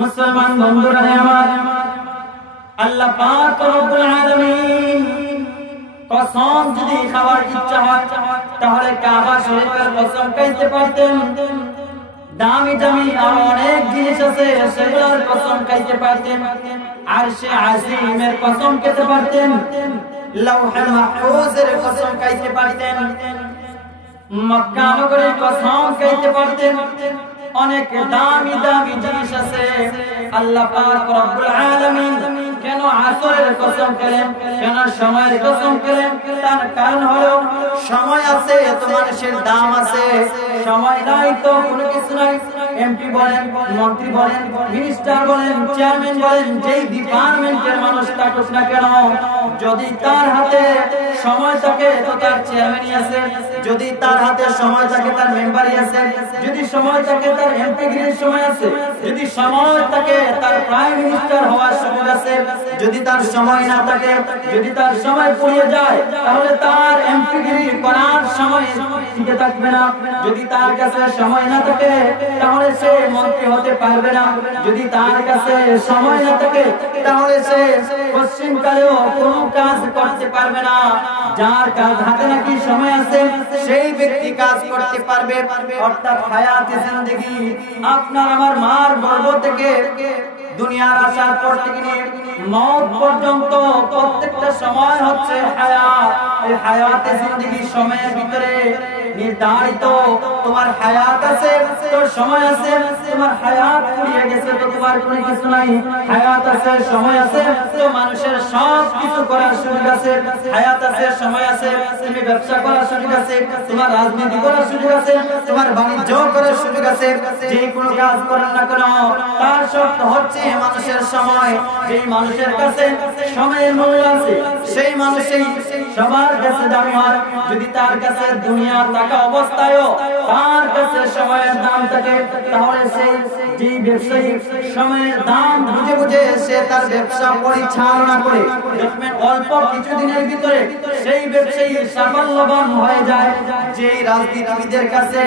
মুসলমান বন্ধুরা আমার, আল্লাহ পাক রব্বুল আলামিন কসম যদি খাওয়ার ইচ্ছা হয় তাহলে কাবা শরীফের কসম খাইতে পারতেন। দামি দামি আর অনেক জিনিস আছে সেগুলোর কসম খাইতে পারতেন। আরশে আজিমের কসম খেতে পারতেন, লৌহে মাহফুজের কসম খাইতে পারতেন, মক্কা নগরীর কসম খাইতে পারতেন। অনেক দামি দামি জিনিস আছে। আল্লাহ পাক রব্বুল আলামিন কেন আসরের কসম খেলেন, কেন সময়ের কসম খেলেন? তার কারণ হলো সময় আছে তো মানুষের দাম আছে, সময় নাই তো কোনো কিছু নাই। এমপি বলেন, মন্ত্রী বলেন, মিনিস্টার বলেন, চেয়ারম্যান বলেন, যেই ডিপার্টমেন্টের মানুষ থাকুক না কেন, যদি তার হাতে সময় থাকে তো তার চেয়ারম্যানই আছে, যদি তার হাতে সময় থাকে তার মেম্বারই আছে, যদি সময় থাকে তার এমপিগিরির সময় আছে, যদি সময় থাকে তার প্রাইম মিনিস্টার হওয়ার সুযোগ আছে। যদি তার সময় না থাকে, যদি তার সময় ফুরিয়ে যায় তাহলে তার এমপিগিরি করার সময় টিকে থাকবে না। যদি তার কাছে সময় না থাকে তাহলে সে মন্ত্রী হতে পারবে না। যদি তার কাছে সময় না থাকে তাহলে সে পশ্চিমকালেও কোনো কাজ করতে পারবে না। যার কাজ হাতে নাকি সময় আছে সেই ব্যক্তি কাজ করতে পারবে। অর্থাৎ হায়াতে জিন্দেগি, আপনার আমার মার গর্ভ থেকে দুনিয়ার আসার পর থেকে নিয়ে মওত পর্যন্ত প্রত্যেকটা সময় হচ্ছে হায়াত। এই হায়াতে জিন্দেগি সময়ের ভিতরে নির্ধারিত। তোমার হায়াত আছে তো সময় আছে, তোমার হায়াত ফুরিয়ে গেছে তো তোমার কোনো কিছু নাই। হায়াত আছে, সময় আছে তো মানুষের সব কিছু করার সুযোগ আছে। হায়াত আছে, সময় আছে, তুমি ব্যবসা করার সুযোগ আছে, তোমার রাজনীতি করার সুযোগ আছে, তোমার বাণিজ্য করার সুযোগ আছে। যে কোনো কাজ করেন না কেন তার শর্ত হচ্ছে মানুষের সময়। যেই মানুষের কাছে সময়ের মূল্য আছে সেই মানুষই সবার কাছে দামি হয়। যদি তার কাছে দুনিয়া থাকা অবস্থায়ও তার কাছে সময়ের দাম থাকে তাহলে সেই যে ব্যবসায়ী সময়ের দাম বুঝে বুঝে সে তার ব্যবসা পরিচালনা করে দেখবেন অল্প কিছুদিনের ভিতরে সেই ব্যবসায়ী সাফল্যবান হয়ে যায়। যে রাজনীতিবিদের কাছে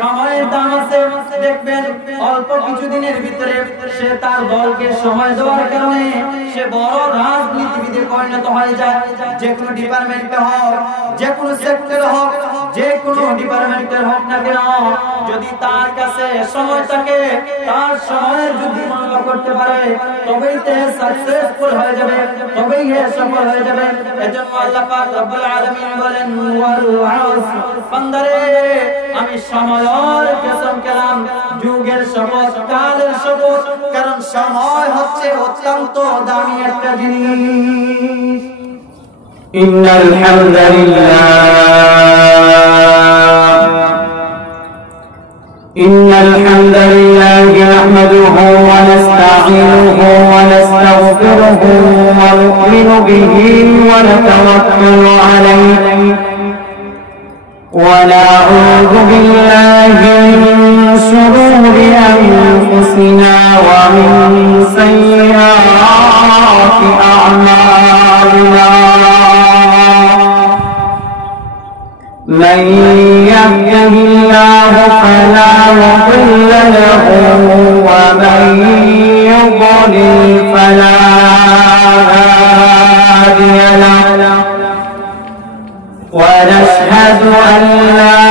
সময়ের দাম আছে দেখবেন অল্প কিছুদিনের ভিতরে সে তার দলকে সময় দেওয়ার কারণে সে বড় রাজনীতিবিদে পরিণত হয়ে যায়। যে কোনো ডিপার্টমেন্টে হোক, যে কোনো সেক্টরে হোক, যে কোনো ডিপার্টমেন্টের হোক না কেন, যদি তার কাছে সময় থাকে তার সময়ের যদি মূল্য করতে পারে তবেই সে সাকসেসফুল হয়ে যাবে, তবেই সে সফল হয়ে যাবে। এজন্য আল্লাহ পাক রব্বুল আলামিন বলেন ওয়াল আসর, বান্দারে আমি সময়ের কসম খেলাম, যুগের শপথ, কালের শপথ, কারণ সময় হচ্ছে অত্যন্ত দামি একটা জিনিস। ইন্নাল হামদালিল্লাহ নাহমাদুহু ওয়া নাস্তাঈনুহু ওয়া নাস্তাগফিরুহু ওয়া নু'মিনু বিহি ওয়া নাতাওয়াক্কালু আলাইহি ওয়া নাউযু বিল্লাহি মিন শুরুরি আনফুসিনা ওয়া মিন সাইয়্যাতি আ'মালিনা। من يهده الله فلا مضل له ومن يضلل فلا هادي له ونشهد أن لا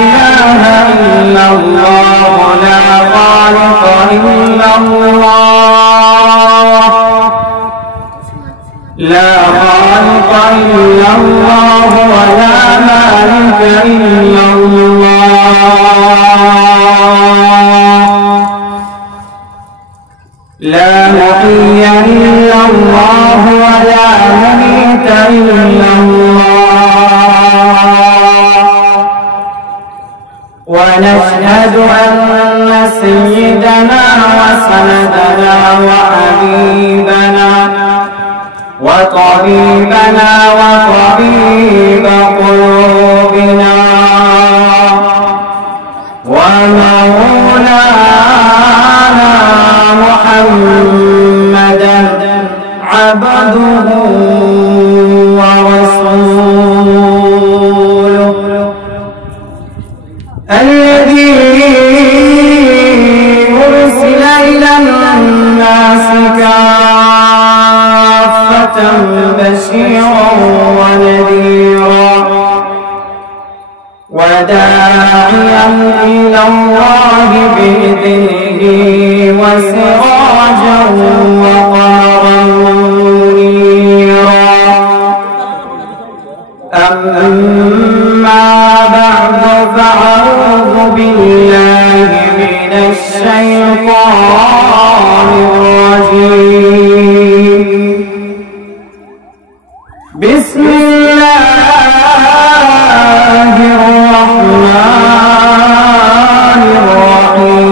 إله إلا الله لا خالق إلا الله لا خالق إلا الله ولا مالك إلا الله لا محيي إلا الله ولا مميت إلا الله ونشهد أن سيدنا وسندنا وحبيبنا وطبيبنا وطبيب قلوبنا ومولانا محمدا عبده ورسوله الذي أرسل إلى الشيطان الرجيم بسم الله الرحمن الرحيم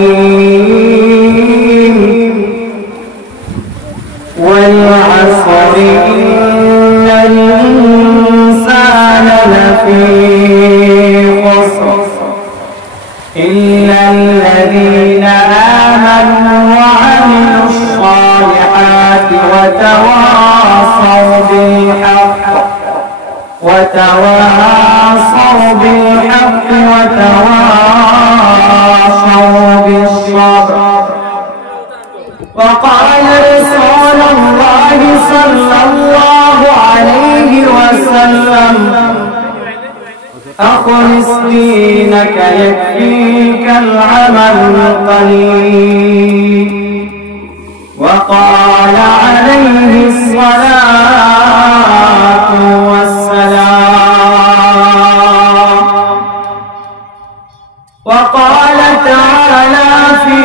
والعصر إن الإنسان لفي خسر إلا الذين آمنوا وعملوا الصالحات وتواصوا بالحق وتواصوا بالصبر. وقال رسول الله صلى الله عليه وسلم أخلص دينك يكفيك العمل القليل. وقال عليه الصلاة والسلام وقال تعالى في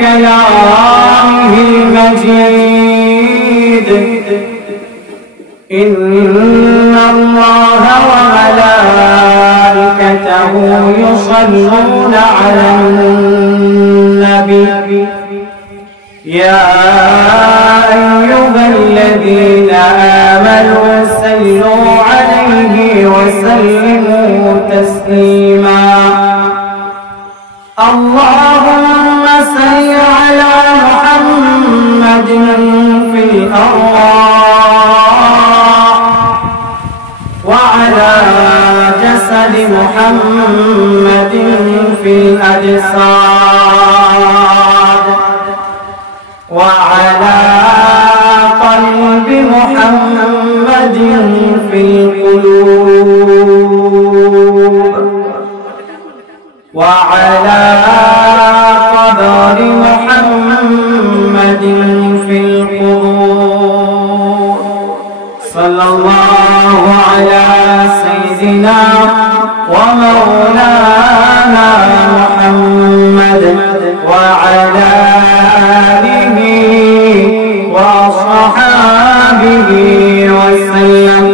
كلامه المجيد إن الله وملائكته يصلون على النبي يا أيها الذين آمنوا صلوا عليه وسلموا تسليما. اللهم صل على محمد في الأرواح وعلى جسد محمد في الأجساد وعلى قلب محمد في القلوب وعلى قبر محمد في القبور. صلى الله على سيدنا ومولانا محمد وعلى آله وصحابه وسلم.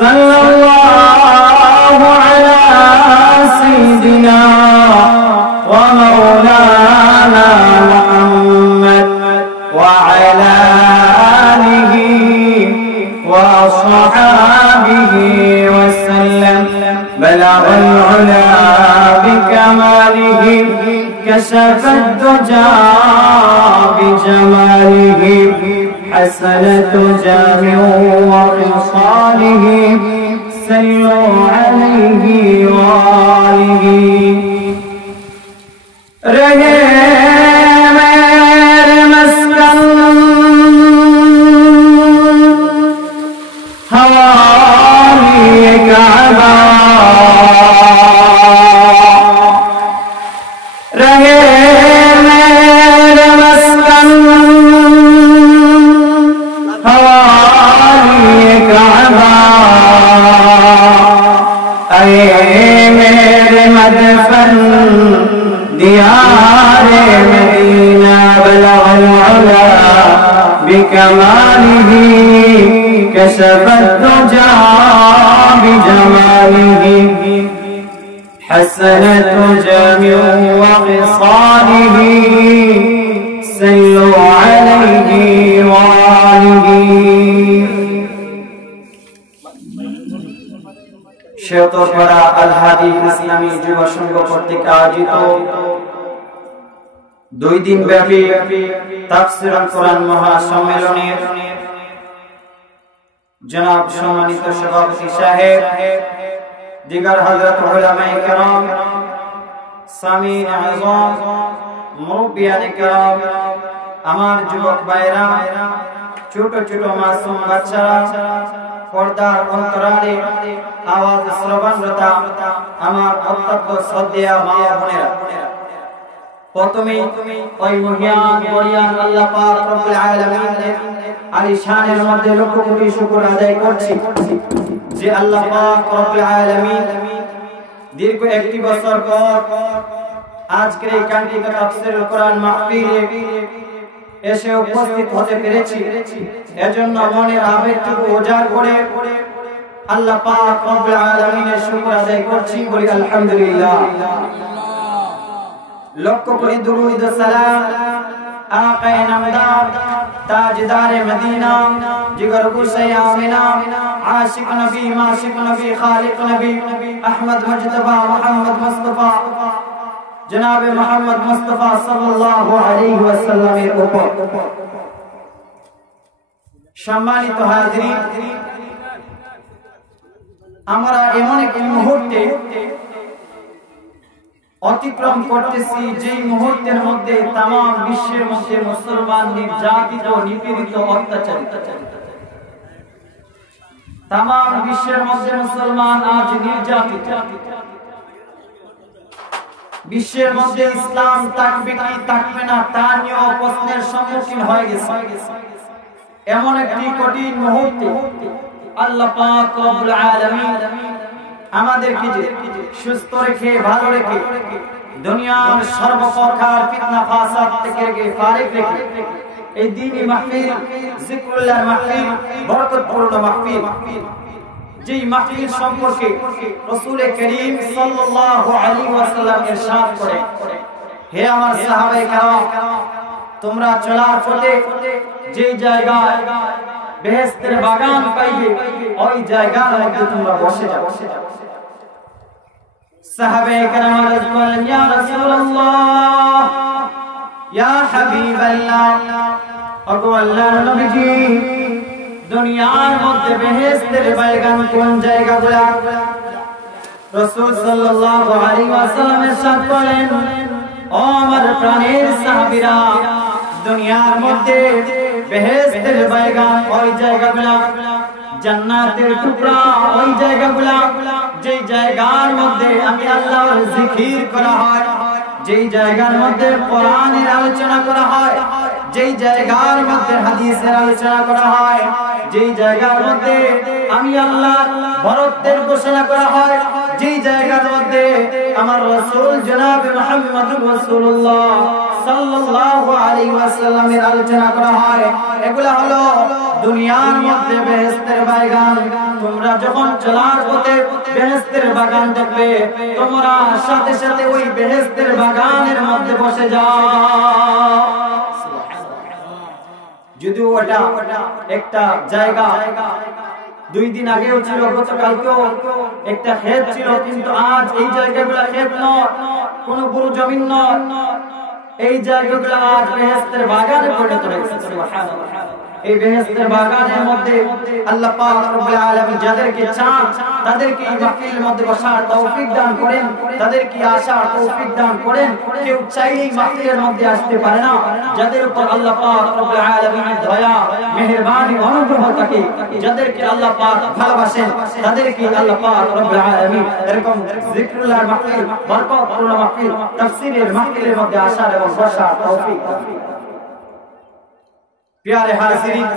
صلى الله على سيدنا ومولانا محمد وعلى آله وصحابه وسلم. بلغ العلا بكماله كشف الدجى بجماله حسنة جامع وخصاله صلوا عليه وآله. رہے میرے مسکن حوالی کعبہ رہے میرے مسکن حوالی کعبہ اے میرے مدفن ديار مدينة. بلغ العلا بكماله كشف الدجى بجماله حسنة جامع وخصاله صلوا عليه وآله. শেওতরপাড়া আল হাদি ইসলামী যুব সংঘ কর্তৃক আয়োজিত 2 দিন ব্যাপী তাফসীরুল কোরআন মহাসম্মেলনের জনাব সম্মানিত সভাপতি সাহেব, দিগার হযরত উলামায়ে কেরাম, সামিন আযম, মুরব্বিয়ানে কেরাম, আমার যুবক ভাইরা, ছোট ছোট মাসুম বাচ্চারা, পর্দার অন্তরালে আওয়াজ শ্রবণরতা আমার অত্যন্ত শ্রদ্ধেয় মা বোনেরা, প্রথমে ওই মহিয়ান বলিয়ান আল্লাহ পাক রব্বুল আলামিনের আলিশানের মধ্যে লক্ষ কোটি শুকর আদায় করছি যে আল্লাহ পাক রব্বুল আলামিন দীর্ঘ 1 বছর পর আজকের এই কাঙ্ক্ষিত তাফসীরুল কোরআন মাহফিলে এসে উপস্থিত হতে পেরেছি। এজন্য মনের আবেগটুকু উজাড় করে আল্লাহ পাক রব্বুল আলামিনের শুকর আদায় করছি, বলি আলহামদুলিল্লাহ। লক্ষ কোটি দুরূদ ও সালাম আকায়ে নামদার তাজদারে মদিনা জিগর গুশে আমিনা আশিক নবী মাশিক নবী খালিক নবী আহমদ মুজতবা মুহাম্মদ মুস্তাফা জনাবে মুহাম্মদ মুস্তাফা সাল্লাল্লাহু আলাইহি ওয়াসাল্লামের উপর। সম্মানিত হাজিরিন, আমরা এমন একটি মুহূর্তে অতিক্রম করতেছি যেই মুহূর্তের মধ্যে তাম বিশ্বের মধ্যে মুসলমান নির্যাতিত, নিপীড়িত, অত্যাচারিত। তাম বিশ্বের মধ্যে মুসলমান আজ নির্যাতিত। বিশ্বের মধ্যে ইসলাম থাকবে কি থাকবে না তা নিয়ে প্রশ্নের সম্মুখীন হয়ে গেছে। এমন একটি কঠিন মুহূর্তে আল্লাহ পাক রব্বুল আলামিন আমাদেরকে যে সুস্থ রেখে ভালো রেখে দুনিয়ার সর্বপ্রকার ফিতনা ফাসাদ থেকে ফারিক রেখে এই দ্বীনি মাহফিল, যিকরুল্লাহ মাহফিল, বরকতপূর্ণ মাহফিল, যেই মাহফিল সম্পর্কে রাসূল করিম সাল্লাল্লাহু আলাইহি ওয়াসাল্লাম ইরশাদ করেন, হে আমার সাহাবায়ে কেরাম, তোমরা চলার পথে যেই জায়গায় বেহেশতের বাগান পাইবে ওই জায়গার মধ্যে তোমরা বসে যাও। সাহাবায়ে কেরাম আরজ করলেন, ইয়া রাসূলুল্লাহ, ইয়া হাবিবাল্লাহ, ওগো আল্লাহর নবীজি, দুনিয়ার মধ্যে বেহেশতের বাগান কোন জায়গাগুলো? রাসূল সাল্লাল্লাহু আলাইহি ওয়াসাল্লাম ইরশাদ করেন, ও আমার প্রাণের সাহাবীরা, দুনিয়ার মধ্যে বেহেশতের বাগান ওই জায়গাগুলো, জান্নাতের টুকরা ওই জায়গাগুলো, যেই জায়গার মধ্যে আমি আল্লাহর জিকির করা হয়, যেই জায়গার মধ্যে কোরআনের আলোচনা করা হয়, যেই জায়গার মধ্যে হাদিসের আলোচনা করা হয়, যেই জায়গার মধ্যে আমি আল্লাহর বরত্বের ঘোষণা করা হয়, যেই জায়গার মধ্যে আমার রাসূল জনাবে মুহাম্মদুর রাসূলুল্লাহ সাল্লাল্লাহু আলাইহি ওয়াসাল্লামের আলোচনা করা হয়, এগুলা হলো দুনিয়ার মধ্যে বেহেশতের বাগান। তোমরা যখন চলার পথে বেহেশতের বাগান দেখবে, তোমরা সাথে সাথে ওই বেহেশতের বাগানের মধ্যে বসে যাও। যদিও ওটা একটা জায়গা, 2 দিন আগেও ছিল, গতকালকেও একটা ক্ষেত ছিল, কিন্তু আজ এই জায়গাগুলো ক্ষেত নয়, কোন গুরু জমিন নয়, এই জায়গাগুলো আজ বেহেশতের বাগানে পরিণত হয়েছে। সুবহানাল্লাহ। এই বেহেশতের বাগানের মধ্যে আল্লাহ পাক রব্বুল আলামিন যাদেরকে চান তাদেরকে এই মাহফিলের মধ্যে বসার তৌফিক দান করেন, তাদেরকে আসার তৌফিক দান করেন। কেউ চাইলেই মাহফিলের মধ্যে আসতে পারে না, যাদের উপর আল্লাহ পাক রব্বুল আলামিনের দয়া, মেহেরবানি, অনুগ্রহ থাকে, যাদেরকে আল্লাহ পাক ভালোবাসেন, তাদেরকে আল্লাহ পাক রব্বুল আলামিন এরকম যিকরুল্লাহ মাহফিল, বরকতপূর্ণ মাহফিল, তাফসীরের মাহফিলের মধ্যে আসার এবং বসার তৌফিক দান করেন। প্রিয় হাজিরিন,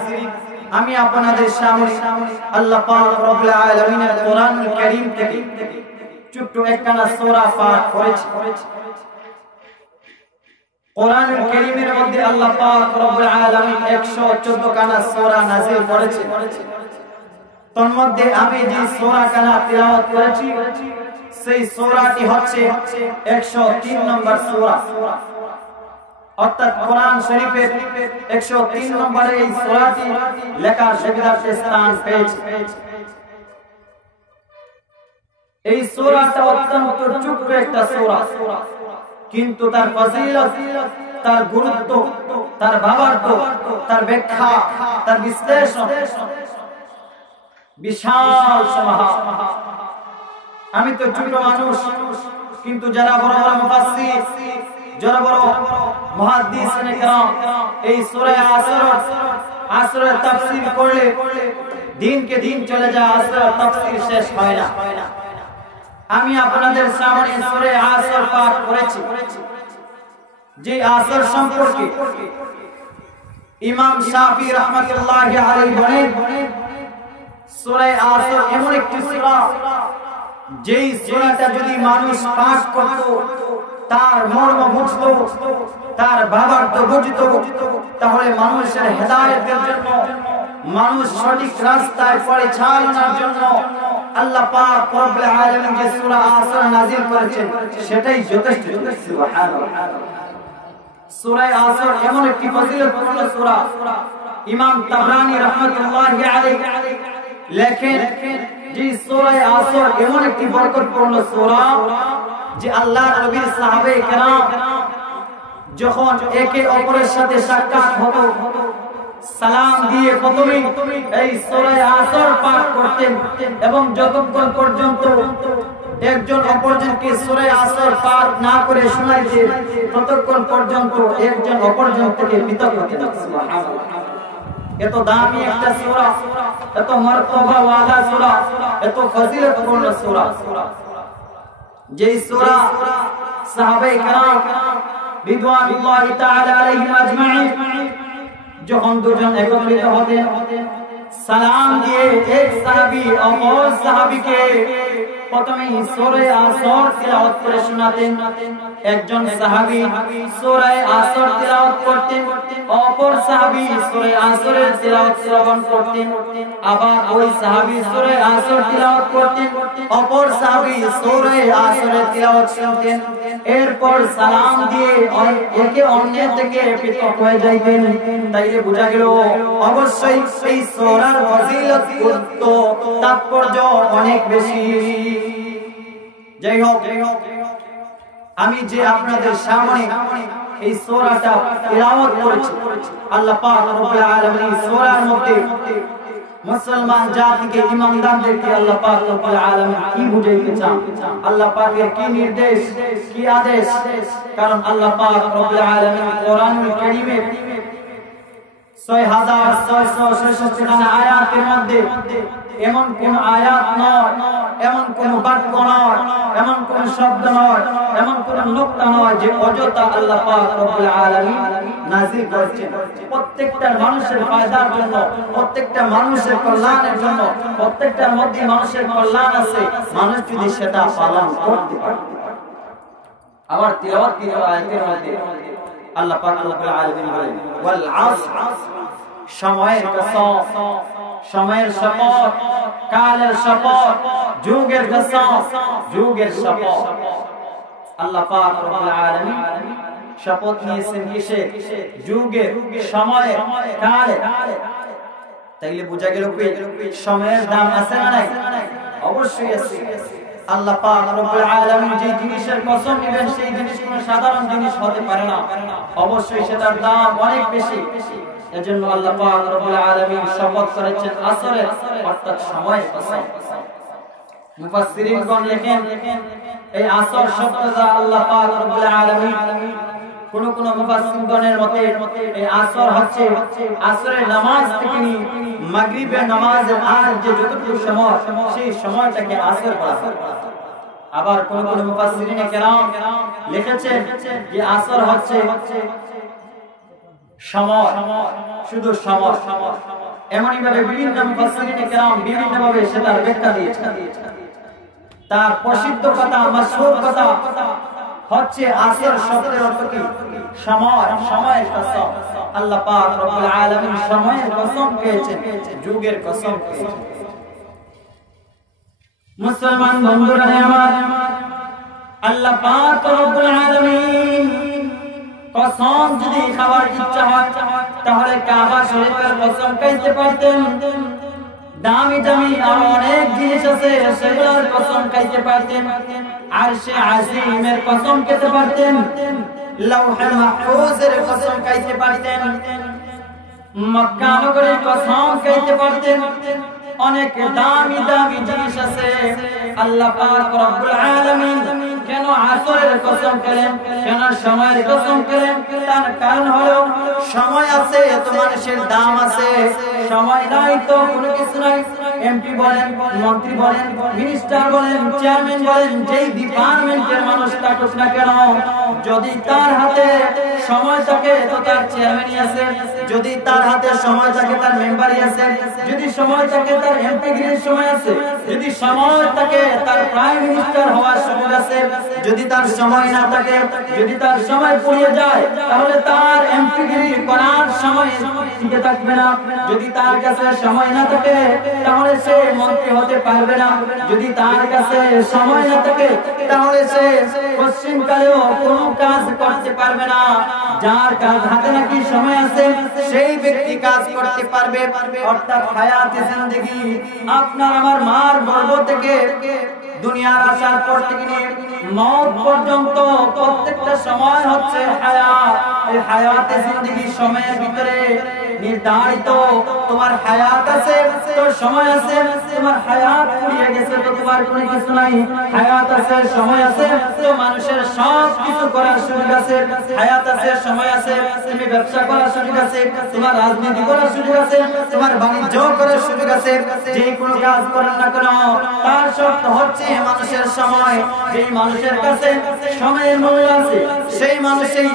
আমি আপনাদের সামনে আল্লাহ পাক রব্বুল আলামিনের কোরআনুল কারীম থেকে ছোট্ট একখানা সূরা পাঠ করেছি। কোরআনুল কারীমের মধ্যে আল্লাহ পাক রব্বুল আলামিন 114 খানা সূরা নাযিল করেছেন। তার মধ্যে আমি যে সূরা খানা তিলাওয়াত করেছি সেই সূরাটি হচ্ছে 103 নম্বর সূরা, অর্থাৎ কোরআন শরীফের 103 নম্বরে এই সূরাটি লেখা সুবিধার্থে স্থান পেয়েছে। এই সূরাটা অত্যন্ত ছোট্ট একটা সূরা, কিন্তু তার ফজিলত, তার গুরুত্ব, তার ভাবার্থ, তার ব্যাখ্যা, তার বিশ্লেষণ বিশাল সমাহার। আমি তো ছোট মানুষ, কিন্তু যারা বড় বড় মুফাসসির, যারা বড় মুহাদ্দিসিনে কেরাম এই সূরা আসরের তাফসীর করলে দিনকে দিন চলে যায়, আসরের তাফসীর শেষ হয় না। আমি আপনাদের সামনে সূরা আসর পাঠ করেছি। যে আসর সম্পর্কে ইমাম শাফি রাহমাতুল্লাহি আলাইহি বলেন, সূরা আসর এমন একটি সূরা যেই সূরাটা যদি মানুষ পাঠ করত তার মর্ম বুঝতো, তার ভাবার্থ বুঝতো, তাহলে মানুষের হেদায়েতের জন্য, মানুষ সঠিক রাস্তায় পরিচালনার জন্য আল্লাহ পাক রব্বুল আলামিন যে সূরা আসর নাযিল করেছেন সেটাই যথেষ্ট। সুবহানাল্লাহ। সূরা আসর এমন একটি ফজিলতপূর্ণ সূরা, ইমাম তাবরানী রাহমাতুল্লাহি আলাইহি লেখেন যে সূরা আসর এমন একটি বরকতপূর্ণ সূরা যে আল্লাহর নবীর সাহাবায়ে কেরাম যখন একে অপরের সাথে সাক্ষাৎ হতো, সালাম দিয়ে প্রথমেই এই সূরা আসর পাঠ করতেন এবং যতক্ষণ পর্যন্ত একজন অপরজনকে সূরা আসর পাঠ না করে শোনাইতেন ততক্ষণ পর্যন্ত একজন অপরজন থেকে পৃথক হতেন। সুবহানাল্লাহ। এত দামি একটা সূরা, এত মর্তবা ওয়ালা সূরা, এত ফজিলতপূর্ণ সূরা, যেই সূরা সাহাবায়ে কেরাম রিদওয়ানুল্লাহি তাআলা আলাইহিম আজমাইন যখন দুজন একত্রিত হতেন, সালাম দিয়ে এক সাহাবী অপর সাহাবীকে প্রথমে সূরা আসর তিলাওয়াত করে শোনাতেন। একজন সাহাবী সূরা আসর তিলাওয়াত করতেন, অপর সাহাবী সূরা আসরের তিলাওয়াত শ্রবণ করতেন। আবার ওই সাহাবী সূরা আসর তিলাওয়াত করতেন, অপর সাহাবী সূরা আসরের তিলাওয়াত শুনতেন। এরপর সালাম দিয়ে একে অন্যের থেকে পৃথক হয়ে যাইতেন। তাইলে বোঝা গেল অবশ্যই এই সূরার ফজিলত, গুরুত্ব, তাৎপর্য অনেক বেশি। যাই হোক, আমি যে আপনাদের সামনে এই সূরাটা তিলাওয়াত করেছি, আল্লাহ পাক রব্বুল আলামিন সূরার মধ্যে মুসলমান জাতিকে, ঈমানদারদেরকে আল্লাহ পাক রব্বুল আলামিন কি বুঝাইতে চান, আল্লাহ পাকের কি নির্দেশ, কি আদেশ। কারণ আল্লাহ পাক রব্বুল আলামিন কোরআনুল কারীমে 6666 আয়াতের মধ্যে এমন কোন আয়াত নয়, এমন কোন বাক্য নয়, এমন কোন শব্দ নয়, এমন কোন নুকতা নয় যে অযথা আল্লাহ পাক রব্বুল আলামিন নাযিল করেছেন। প্রত্যেকটা মানুষের ফায়দার জন্য, প্রত্যেকটা মানুষের কল্যাণের জন্য, প্রত্যেকটার মধ্যে মানুষের কল্যাণ আছে, মানুষ যদি সেটা পালন করতে পারে। আবার তিলাওয়াত আয়াতের মধ্যে আল্লাহ পাক রব্বুল আলামিন বলেন ওয়াল আসর, সময়ের কসম, সময়ের শপথ, কালের শপথ, যুগের কসম, যুগের শপথ। আল্লাহ পাক রব্বুল আলামিন শপথ নিয়েছেন কিসে? যুগের, সময়ের, কালের। তাইলে বোঝা গেল কি সময়ের দাম আছে না নাই? অবশ্যই আছে। আল্লাহ পাক রব্বুল আলামিন যে জিনিসের কসম নেবেন সেই জিনিস কোনো সাধারণ জিনিস হতে পারে না, অবশ্যই সেটার দাম অনেক বেশি। এজন্য আল্লাহ পাক রব্বুল আলামিন শপথ করেছেন আসরের, অর্থাৎ সময়ের কসম। মুফাসসিরিনগণ লেখেন এই আসর শব্দটা আল্লাহ পাক রব্বুল আলামিন, কোন কোন মুফাসসিরগণের মতে এই আসর হচ্ছে আসরের নামাজ থেকে নিয়ে মাগরিবের নামাজের আগ যে যতটুকু সময়, সেই সময়টাকে আসর বলা হয়। আবার কোন কোন মুফাসসিরিনে কেরাম লিখেছেন যে আসর হচ্ছে সময়, শুধু সময়। এমনই ভাবে বিভিন্ন মুফাসসিরিনে কেরাম বিভিন্ন ভাবে সেটার ব্যাখ্যা দিয়েছেন। তার প্রসিদ্ধ কথা, মাশহুর কথা হচ্ছে আসর শব্দের অর্থ কি? সময়, সময়ের কসম। আল্লাহ পাক রব্বুল আলামিন সময়ের কসম পেয়েছেন, যুগের কসম পেয়েছেন। মুসলমান বন্ধুরা আমার, আল্লাহ পাক রব্বুল আলামিন কসম যদি খাওয়ার ইচ্ছা হয় তাহলে কাবা শরীফের কসম খাইতে পারতেন। দামি দামি আর অনেক জিনিস আছে সেগুলোর কসম খাইতে পারতেন। আরশে আজিমের কসম খেতে পারতেন, লাউহুল মাহফুজের কসম খাইতে পারতেন, মক্কা নগরীর কসম খাইতে পারতেন। অনেক দামি দামি জিনিস আছে। আল্লাহ পাক রব্বুল আলামিন কেন আসরের কসম খেলেন, কেন সময়ের কসম খেলেন? তার কারণ হলো সময় আছে তো মানুষের দাম আছে, সময় নাই তো কোনো কিছু নাই। এমপি বলেন, মন্ত্রী বলেন, মিনিস্টার বলেন, চেয়ারম্যান বলেন, যেই ডিপার্টমেন্টের মানুষ থাকুক না কেন, যদি তার হাতে সময় থাকে তো তার চেয়ারম্যানই আছে, যদি তার হাতে সময় থাকে তার মেম্বারি আছে, যদি সময় থাকে তার এমপিগিরির সময় আছে, যদি সময় থাকে তার প্রাইম মিনিস্টার হওয়ার সুযোগ আছে, যদি তার সময় না থাকে, যদি তার সময় ফুরিয়ে যায় তাহলে তার এমপিগিরি করার সময় টিকে থাকবে না। যদি তার কাছে সময় না থাকে তাহলে সে মন্ত্রী হতে পারবে না। যদি তার কাছে সময় না থাকে তাহলে সে পশ্চিমকালেও কোনো কাজ করতে পারবে না। যার কাজ হাতে নাকি সময় আছে সেই ব্যক্তি কাজ করতে পারবে। অর্থাৎ হায়াতে জিন্দেগি আপনার আমার মার গর্ভ থেকে দুনিয়ার আসার পর থেকে নিয়ে মওত পর্যন্ত প্রত্যেকটা সময় হচ্ছে হায়াত। এই হায়াতে জিন্দেগি সময়ের ভিতরে নির্ধারিত তোমার হায়াত আছে তো সময় আছে, তোমার হায়াত ফুরিয়ে গেছে তো তোমার কোনো কিছু নাই। হায়াত আছে সময় আছে তো মানুষের সব কিছু করার সুযোগ আছে। হায়াত আছে সময় আছে, তুমি ব্যবসা করার সুযোগ আছে, তোমার রাজনীতি করার সুযোগ আছে, তোমার বাণিজ্য করার সুযোগ আছে। যে কোনো কাজ করেন না কেন তার শর্ত হচ্ছে মানুষের সময়। যেই মানুষের কাছে সময়ের মূল্য আছে সেই মানুষই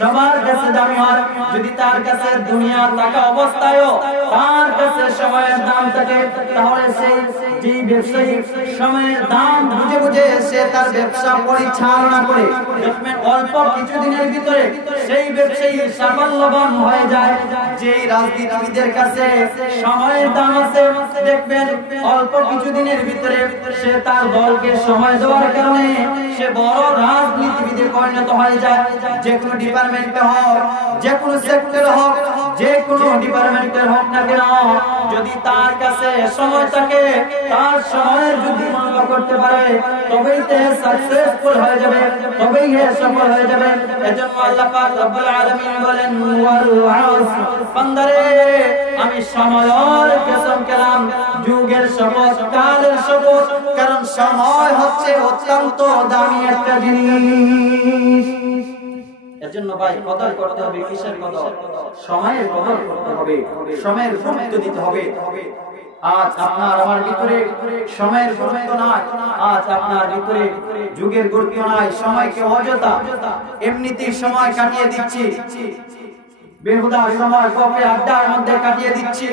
সবার কাছে দামি হয়। যদি তার কাছে দুনিয়া থাকা অবস্থায়ও তার কাছে সময়ের দাম থাকে তাহলে সেই যে ব্যবসায়ী সময়ের দাম বুঝে বুঝে সে তার ব্যবসা পরিচালনা করে দেখবেন অল্প কিছুদিনের ভিতরে সেই ব্যবসায়ী সাফল্যবান হয়ে যায়। যে রাজনীতিবিদের কাছে সময়ের দাম আছে দেখবেন অল্প কিছুদিনের ভিতরে সে তার দলকে সময় দেওয়ার কারণে সে বড় রাজনীতিবিদে পরিণত হয়ে যায়। যে কোনো ডিপার্টমেন্টে হোক, যে কোনো সেক্টরে হোক, যে কোনো ডিপার্টমেন্টের হোক না কেন যদি তার কাছে সময় থাকে তার সময়ের যদি মূল্য করতে পারে তবেই সে সাকসেসফুল হয়ে যাবে, তবেই সে সফল হয়ে যাবে। এজন্য আল্লাহ পাক রব্বুল আলামিন বলেন ওয়াল আসর, বান্দারে আমি সময়ের কসম খেলাম, যুগের শপথ, কালের শপথ, কারণ সময় হচ্ছে অত্যন্ত দামি একটা জিনিস। এজন্য ভাই কদর করতে হবে। কিসের কদর? সময়ের কদর করতে হবে, সময়ের গুরুত্ব দিতে হবে। আজ আপনার আমার ভিতরে সময়ের গুরুত্ব নাই, আজ আপনার ভিতরে যুগের গুরুত্ব নাই। সময়কে অযথা এমনিতেই সময় কাটিয়ে দিচ্ছি, বেহুদা সময় কপে আড্ডার মধ্যে কাটিয়ে দিচ্ছি।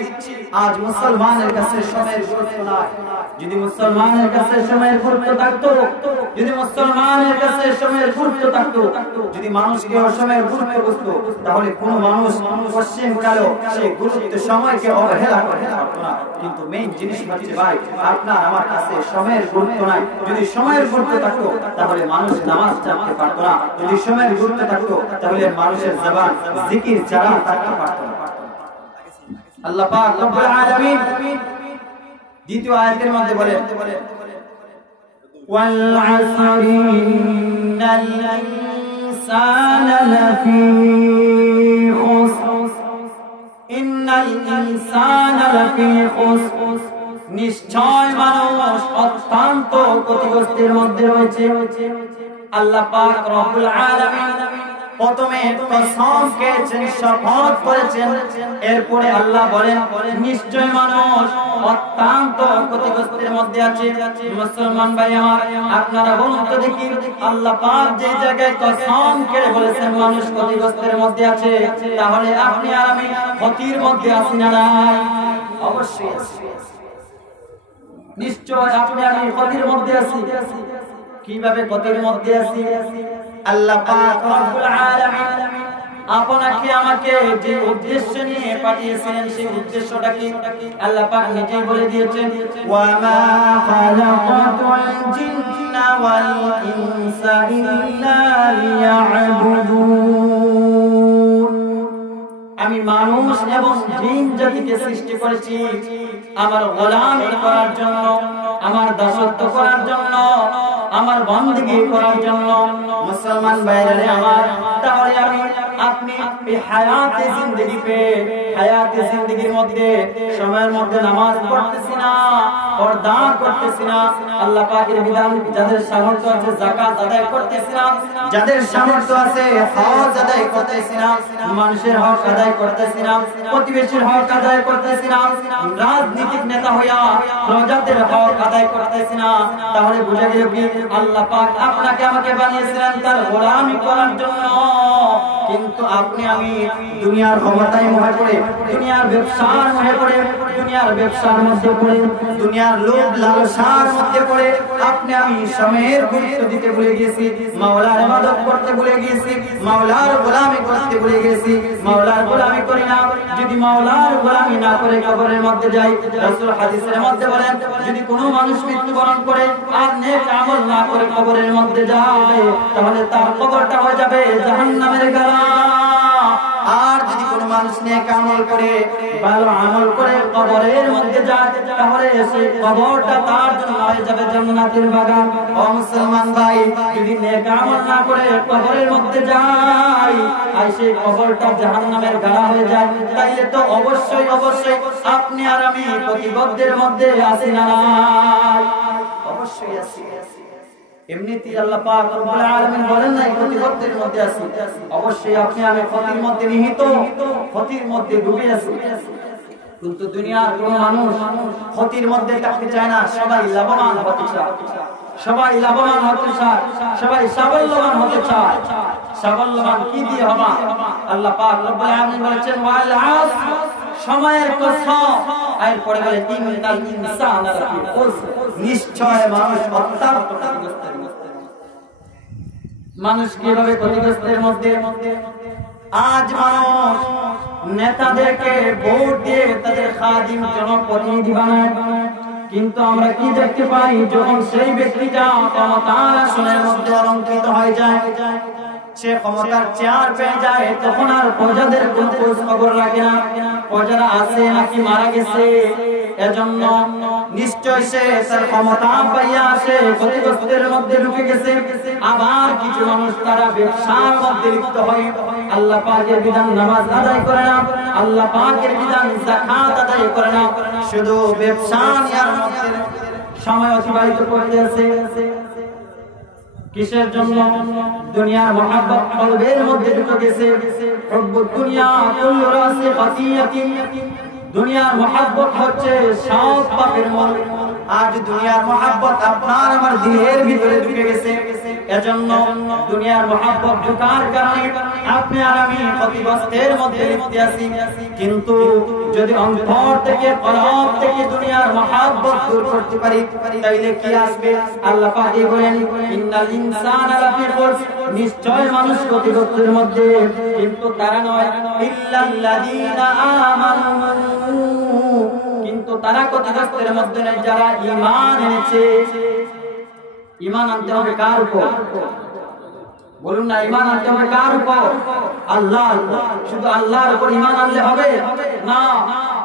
আজ মুসলমানের কাছে সময়ের গুরুত্ব নাই। যদি মুসলমানের কাছে সময়ের গুরুত্ব থাকতো, যদি মুসলমানের কাছে সময়ের গুরুত্ব থাকতো, যদি মানুষকে সময়ের গুরুত্ব বুঝতো তাহলে কোনো মানুষ পশ্চিমকালেও সেই গুরুত্ব সময়কে অবহেলা করতে পারতো না। কিন্তু মেইন জিনিস হচ্ছে ভাই আপনার আমার কাছে সময়ের গুরুত্ব নাই। যদি সময়ের গুরুত্ব থাকতো তাহলে মানুষ নামাজ পড়তে পারতো না। যদি সময়ের গুরুত্ব থাকতো তাহলে মানুষের জবান জিকির ছাড়া থাকতে পারতো না। আল্লাহ পাক রব্বুল আলামিন দ্বিতীয় আয়াতের মধ্যে বলেন ওয়াল আসরি ইন্নাল ইনসানা লাফি খুসর, ইন্নাল ইনসানা লাফি খুসর, নিশ্চয় মানুষ অত্যন্ত ক্ষতিগ্রস্তের মধ্যে রয়েছে। আল্লাহ পাক রব্বুল আলামিন প্রথমে কসম খেয়েছেন, শপথ করেছেন, এরপরে আল্লাহ বলেন নিশ্চয় মানুষ অত্যন্ত ক্ষতিগ্রস্তের মধ্যে আছে। মুসলমান ভাই আমার, আপনারা বলুন তো দেখি আল্লাহ পাক যে জায়গায় কসম খেয়ে বলেছেন মানুষ ক্ষতিগ্রস্তের মধ্যে আছে, তাহলে আপনি আর আমি ক্ষতির মধ্যে আছি না নাই? অবশ্যই আছি। নিশ্চয় আপনি আমি ক্ষতির মধ্যে আছি। কিভাবে ক্ষতির মধ্যে আছি? আল্লাহ পাক রব্বুল আলামিন আপনাকে আমাকে যে উদ্দেশ্য নিয়ে পাঠিয়েছিলেন সেই উদ্দেশ্যটা কি আল্লাহ পাক নিজেই বলে দিয়েছেন, ওয়া মা খালাকাতুল জিন্না ওয়াল ইনসা ইল্লা লিয়া'বুদুন। আমি মানুষ এবং জিন জাতিকে সৃষ্টি করেছি আমার গোলামি করার জন্য, আমার দাসত্ব করার জন্য, আমার বندگی করার জন্য। মুসলমান ভাইরা আমার, তাহলে আমি আপনি এই হায়াতে জিন্দেগি পে হায়াতে জিন্দেগির মধ্যে সময়ের মধ্যে নামাজ পড়তেছি না, পর্দা করতেছি না, আল্লাহ পাকের বিধান যাদের সামর্থ্য আছে যাকাত আদায় করতেছি না, যাদের সামর্থ্য আছে হজ আদায় করতেছি না, মানুষের হক আদায় করতেছি না, প্রতিবেশীর হক আদায় করতেছি না, রাজনৈতিক নেতা হইয়া প্রজাদের হক আদায় করতেছি না। তাহলে বুঝা গেল কি আল্লাহ পাক আপনাকে আমাকে বানিয়েছিলেন তার গোলামি করার জন্য, কিন্তু কিন্তু আপনি আমি দুনিয়ার ক্ষমতায় মোহে পড়ে, দুনিয়ার ব্যবসার মোহে পড়ে, দুনিয়ার ব্যবসার মধ্যে পড়ে, দুনিয়ার লোভ লালসার মধ্যে পড়ে আপনি আমি সময়ের গুরুত্ব দিতে ভুলে গেছি, মাওলার ইবাদত করতে ভুলে গেছি, মাওলার গোলামি করতে ভুলে গেছি। মাওলার গোলামি করি না, যদি মাওলার গোলামি না করে কবরের মধ্যে যাই, রাসূল হাদিসের মধ্যে বলেন যদি কোনো মানুষ মৃত্যুবরণ করে আর নেক আমল না করে কবরের মধ্যে যায়, তাহলে তার কবরটা হয়ে যাবে জাহান্নামের গাড়া। আর যদি কোনো মানুষ নেক আমল করে, ভালো আমল করে কবরের মধ্যে যায়, তাহলে সেই কবরটা তার জন্য হয়ে যাবে জান্নাতের বাগান। ও মুসলমান ভাই, যদি নেক আমল না করে কবরের মধ্যে যায় আর সেই কবরটা জাহান্নামের গাড়া হয়ে যায়, তাইলে তো অবশ্যই অবশ্যই আপনি আর আমি প্রতিবদ্ধের মধ্যে আছি না? অবশ্যই আছি। এমনিতেই আল্লাহ পাক রব্বুল আলামিন বলেন না প্রতিবদ্ধের মধ্যে আছি, অবশ্যই আপনি আমি ক্ষতির মধ্যে নিহিত, ক্ষতির মধ্যে ডুবে আছি। কিন্তু দুনিয়ার কোন মানুষ ক্ষতির মধ্যে থাকতে চায় না, সবাই লাভবান হতে চায়, সবাই লাভবান হতে চায়, সবাই সাবল্যবান হতে চায়। সাবল্যবান কি দিয়ে হবা? আল্লাহ পাক রব্বুল আলামিন বলেছেন ওয়াল আসর, সময়ের কসম। এরপরে বলে ইন্নাল ইনসানা লাফি খুসর, নিশ্চয় মানুষ অত্যন্ত ক্ষতিগ্রস্ত। মানুষ কিভাবে ক্ষতিগ্রস্তের মধ্যে? আজ মানুষ নেতাদেরকে ভোট দিয়ে তাদের খাদিম জনপ্রতিনিধি বানায়, কিন্তু আমরা কি দেখতে পাই, যখন সেই ব্যক্তিটা ক্ষমতার আসনের মধ্যে অলঙ্কৃত হয়ে যায়, সে ক্ষমতার চেয়ার পেয়ে যায়, তখন আর প্রজাদের কোন খোঁজ খবর রাখে না, প্রজারা আছে নাকি মারা গেছে। এজন্য নিশ্চয় সে তার ক্ষমতা পাইয়া আসে ক্ষতিগ্রস্তের মধ্যে ঢুকে গেছে। আবার কিছু মানুষ তারা ব্যবসার মধ্যে লিপ্ত হয়, আল্লাহ পাকের বিধান নামাজ আদায় করে না, আল্লাহ পাকের বিধান যাকাত আদায় করে না, শুধু ব্যবসা নিয়ার মধ্যে সময় অতিবাহিত করতে আছে। কিসের জন্য? দুনিয়ার মহব্বত কলবের মধ্যে ঢুকে গেছে। হুব্বুদ দুনিয়া কুল্লু রাসি খাতিয়াতিন, দুনিয়ার মহব্বত হচ্ছে সব পাপের মূল। আজ দুনিয়ার মহব্বত আপনার আমার দিলের ভিতরে ঢুকে গেছে। এজন্য দুনিয়ার মহব্বত ঢোকার কারণে আপনি আর আমি ক্ষতিগ্রস্তের মধ্যে লিপ্ত আছি। কিন্তু যদি অন্তর থেকে কলব থেকে দুনিয়ার মহব্বত দূর করতে পারি, তাইলে কি আসবে? আল্লাহ পাক বলেন ইন্নাল ইনসানা লাফি খুসর, নিশ্চয় মানুষ ক্ষতিগ্রস্তের মধ্যে, কিন্তু তারা নয় ইল্লাল্লাযীনা আমানু, কিন্তু তারা ক্ষতিগ্রস্তের মধ্যে নয় যারা ঈমান এনেছে। ঈমান আনতে হবে কার উপর? বলুন না, ঈমান আনতে হবে কার উপর? আল্লাহর উপর। শুধু আল্লাহর উপর ঈমান আনলে হবে না।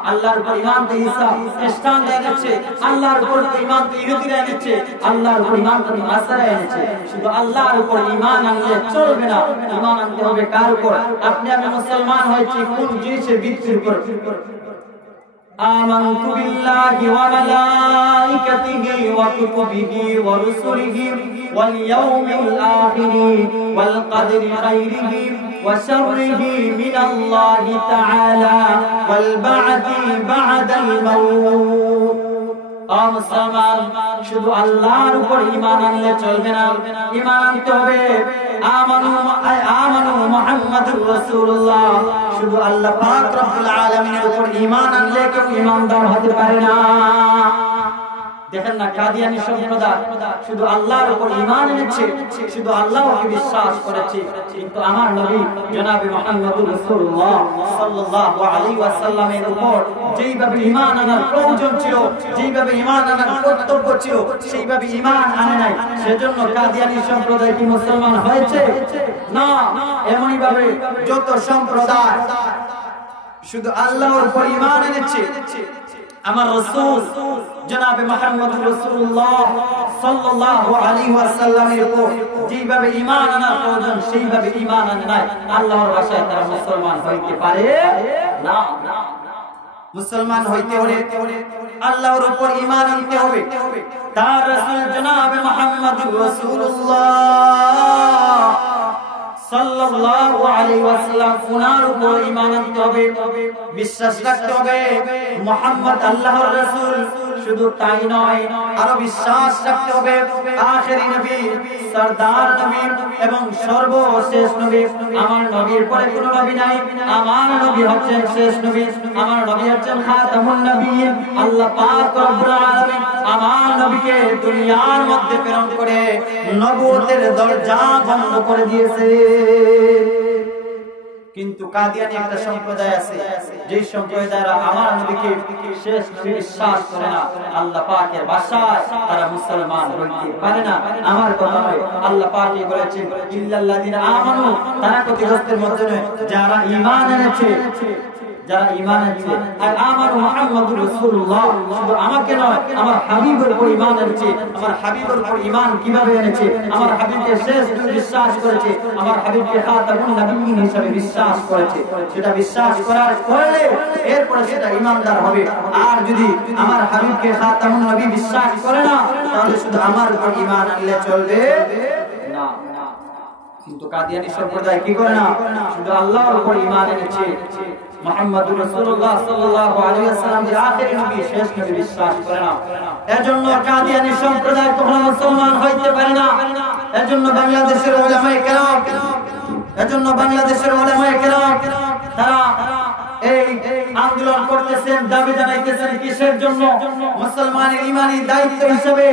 আল্লাহর উপর ঈমান তো ঈসা খ্রিস্টানরা এনেছে, আল্লাহর উপর ঈমান তো ইহুদিরা এনেছে, আল্লাহর উপর ঈমান তো নাসারা এনেছে। শুধু আল্লাহর উপর ঈমান আনলে চলবে না, ঈমান আনতে হবে কার উপর? আপনি আমি মুসলমান হয়েছি কোন জিনিসের ভিত্তির উপর? آمنت بالله وملائكته وكتبه ورسله واليوم الآخر والقدر خيره وشره من الله تعالى والبعث بعد الموت। মুসলমান, শুধু আল্লাহর উপর ঈমান আনলে চলবে না, ঈমান আনতে হবে আমানু মুহাম্মাদুর রাসূলুল্লাহ। শুধু আল্লাহ পাক রব্বুল আলামিনের উপর ঈমান আনলে কেউ ঈমানদার হতে পারে না। দেখেন না, কাদিয়ানী সম্প্রদায় শুধু আল্লাহর উপর ঈমান এনেছে, শুধু আল্লাহকে বিশ্বাস করেছে, কিন্তু আমার নবী জনাবে মুহাম্মদুর রাসূলুল্লাহ সাল্লাল্লাহু আলাইহি ওয়াসাল্লামের উপর যেইভাবে ঈমান আনার প্রয়োজন ছিল, যেইভাবে ঈমান আনার কর্তব্য ছিল, সেইভাবে ঈমান আনে নাই। সেজন্য কাদিয়ানী সম্প্রদায় কি মুসলমান হয়েছে? না। এমনই ভাবে যত সম্প্রদায় শুধু আল্লাহর উপর ঈমান এনেছে, আমার রাসূল জনাবে মুহাম্মদুর রাসূলুল্লাহ সাল্লাল্লাহু আলাইহি ওয়াসাল্লামের উপর যেভাবে ঈমান আনার প্রয়োজন সেইভাবে ঈমান আনে নাই, আল্লাহর ভাষায় তারা মুসলমান হইতে পারে না। মুসলমান হইতে হলে আল্লাহর উপর ঈমান আনতে হবে। তার রাসূল জনাবে মুহাম্মদুর রাসূলুল্লাহ সাল্লাল্লাহু আলাইহি ওয়াসাল্লাম ওনার উপর ঈমান আনতে হবে, বিশ্বাস রাখতে হবে মুহাম্মদ আল্লাহর রাসূল। শুধু তাই নয়, আরো বিশ্বাস রাখতে হবে আখেরি নবী, সরদার নবী এবং সর্বশেষ নবী। আমার নবীর পরে কোন নবী নাই, আমার নবী হচ্ছেন শেষ নবী, আমার নবী হচ্ছেন খাতামুন নবিয়্যিন। আল্লাহ পাক রব্বুল আলামিন আমার নবীকে দুনিয়ার মধ্যে প্রেরণ করে নবুয়তের দরজা বন্ধ করে দিয়েছে। কিন্তু কাদিয়ানি একটা সম্প্রদায় আছে, যে সম্প্রদায়রা আমার নবীকে শেষ নবী বিশ্বাস করে না, আল্লাহ পাকের ভাষায় তারা মুসলমান হইতে পারে না। আমার কথা নয়, আল্লাহ পাকই বলেছেন ইল্লাল্লাযিনা আমানু, তারা ক্ষতিগ্রস্তের মধ্যে নয়, যারা ঈমান এনেছে, যারা ঈমান এনেছে। আর আমার মুহাম্মদুর রাসূলুল্লাহ শুধু আমাকে নয়, আমার হাবিবের উপর ঈমান এনেছে। আমার হাবিবের উপর ঈমান কিভাবে এনেছে? আমার হাবিবকে শেষ নবী বিশ্বাস করেছে, আমার হাবিবকে খাতামুন নবিয়্যিন হিসেবে বিশ্বাস করেছে। সেটা বিশ্বাস করার পরে এরপরে সেটা ঈমানদার হবে। আর যদি আমার হাবিবকে খাতামুন নবী বিশ্বাস করে না, তাহলে শুধু আমার উপর ঈমান আনলে চলবে না। কিন্তু কাদিয়ানী সম্প্রদায় কি করে না, শুধু আল্লাহর উপর ঈমান এনেছে, মুহাম্মদুর রাসূলুল্লাহ সাল্লাল্লাহু আলাইহি ওয়াসাল্লাম যে আখেরি নবী, শেষ নবী বিশ্বাস করে না। এজন্য কাদিয়ানী সম্প্রদায় কখনো মুসলমান হইতে পারে না। এজন্য বাংলাদেশের উলামায়ে কেরাম, তারা এই আন্দোলন করতেছেন, দাবি জানাইতেছেন কিসের জন্য? মুসলমানের ঈমানি দায়িত্ব হিসেবে,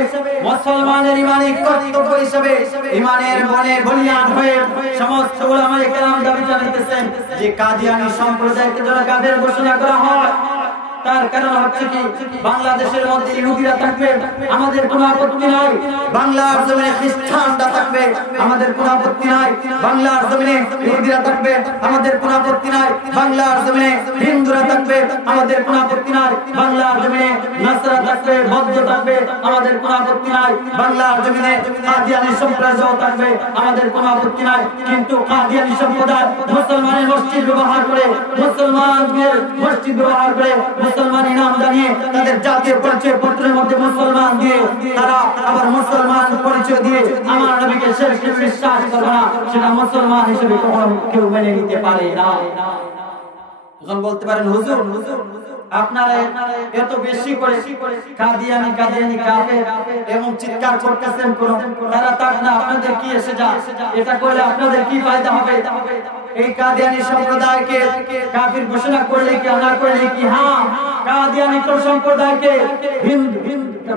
মুসলমানের ঈমানি কর্তব্য হিসেবে, ঈমানের বনে বলিয়ান হয়ে সমস্ত উলামায়ে কেরাম দাবি জানাইতেছেন যে কাদিয়ানী সম্প্রদায়কে যারা কাফের ঘোষণা করা হয়, তার কারণ হচ্ছে কি, বাংলাদেশের মধ্যে ইহুদিরা থাকবে, আমাদের কোনো আপত্তি নাই। বাংলার জমিনে খ্রিস্টানরা থাকবে, আমাদের কোনো আপত্তি নাই। বাংলার জমিনে ইহুদিরা থাকবে, আমাদের কোনো আপত্তি নাই। বাংলার জমিনে হিন্দুরা থাকবে, আমাদের কোনো আপত্তি নাই। বাংলার জমিনে নাসারা থাকবে, বৌদ্ধ থাকবে, আমাদের কোনো আপত্তি নাই। বাংলার জমিনে কাদিয়ানী সম্প্রদায় থাকবে, আমাদের কোনো আপত্তি নাই। কিন্তু কাদিয়ানী সম্প্রদায় মুসলমানের মসজিদ ব্যবহার করে, মুসলমানদের মসজিদ ব্যবহার করে, মুসলমানি নাম জানিয়ে তাদের জাতীয় পরিচয় পত্রের মধ্যে মুসলমান দিয়ে তারা আবার মুসলমান পরিচয় দিয়ে আমার নবীকে শেষ নবী বিশ্বাস করে না। সেটা মুসলমান হিসেবে কখনো কেউ মেনে নিতে পারে না। এখন বলতে পারেন হুজুর, আপনারা এত বেশি করে কাদিয়ানী কাফের এবং চিৎকার করতেছেন, তারা থাক না, আপনাদের কি এসে যা, এটা করলে আপনাদের কি ফায়দা হবে? এই কাদিয়ানী সম্প্রদায়কে কাফির ঘোষণা করলে কি না করলে কি? হ্যাঁ, কাদিয়ানী সম্প্রদায়কে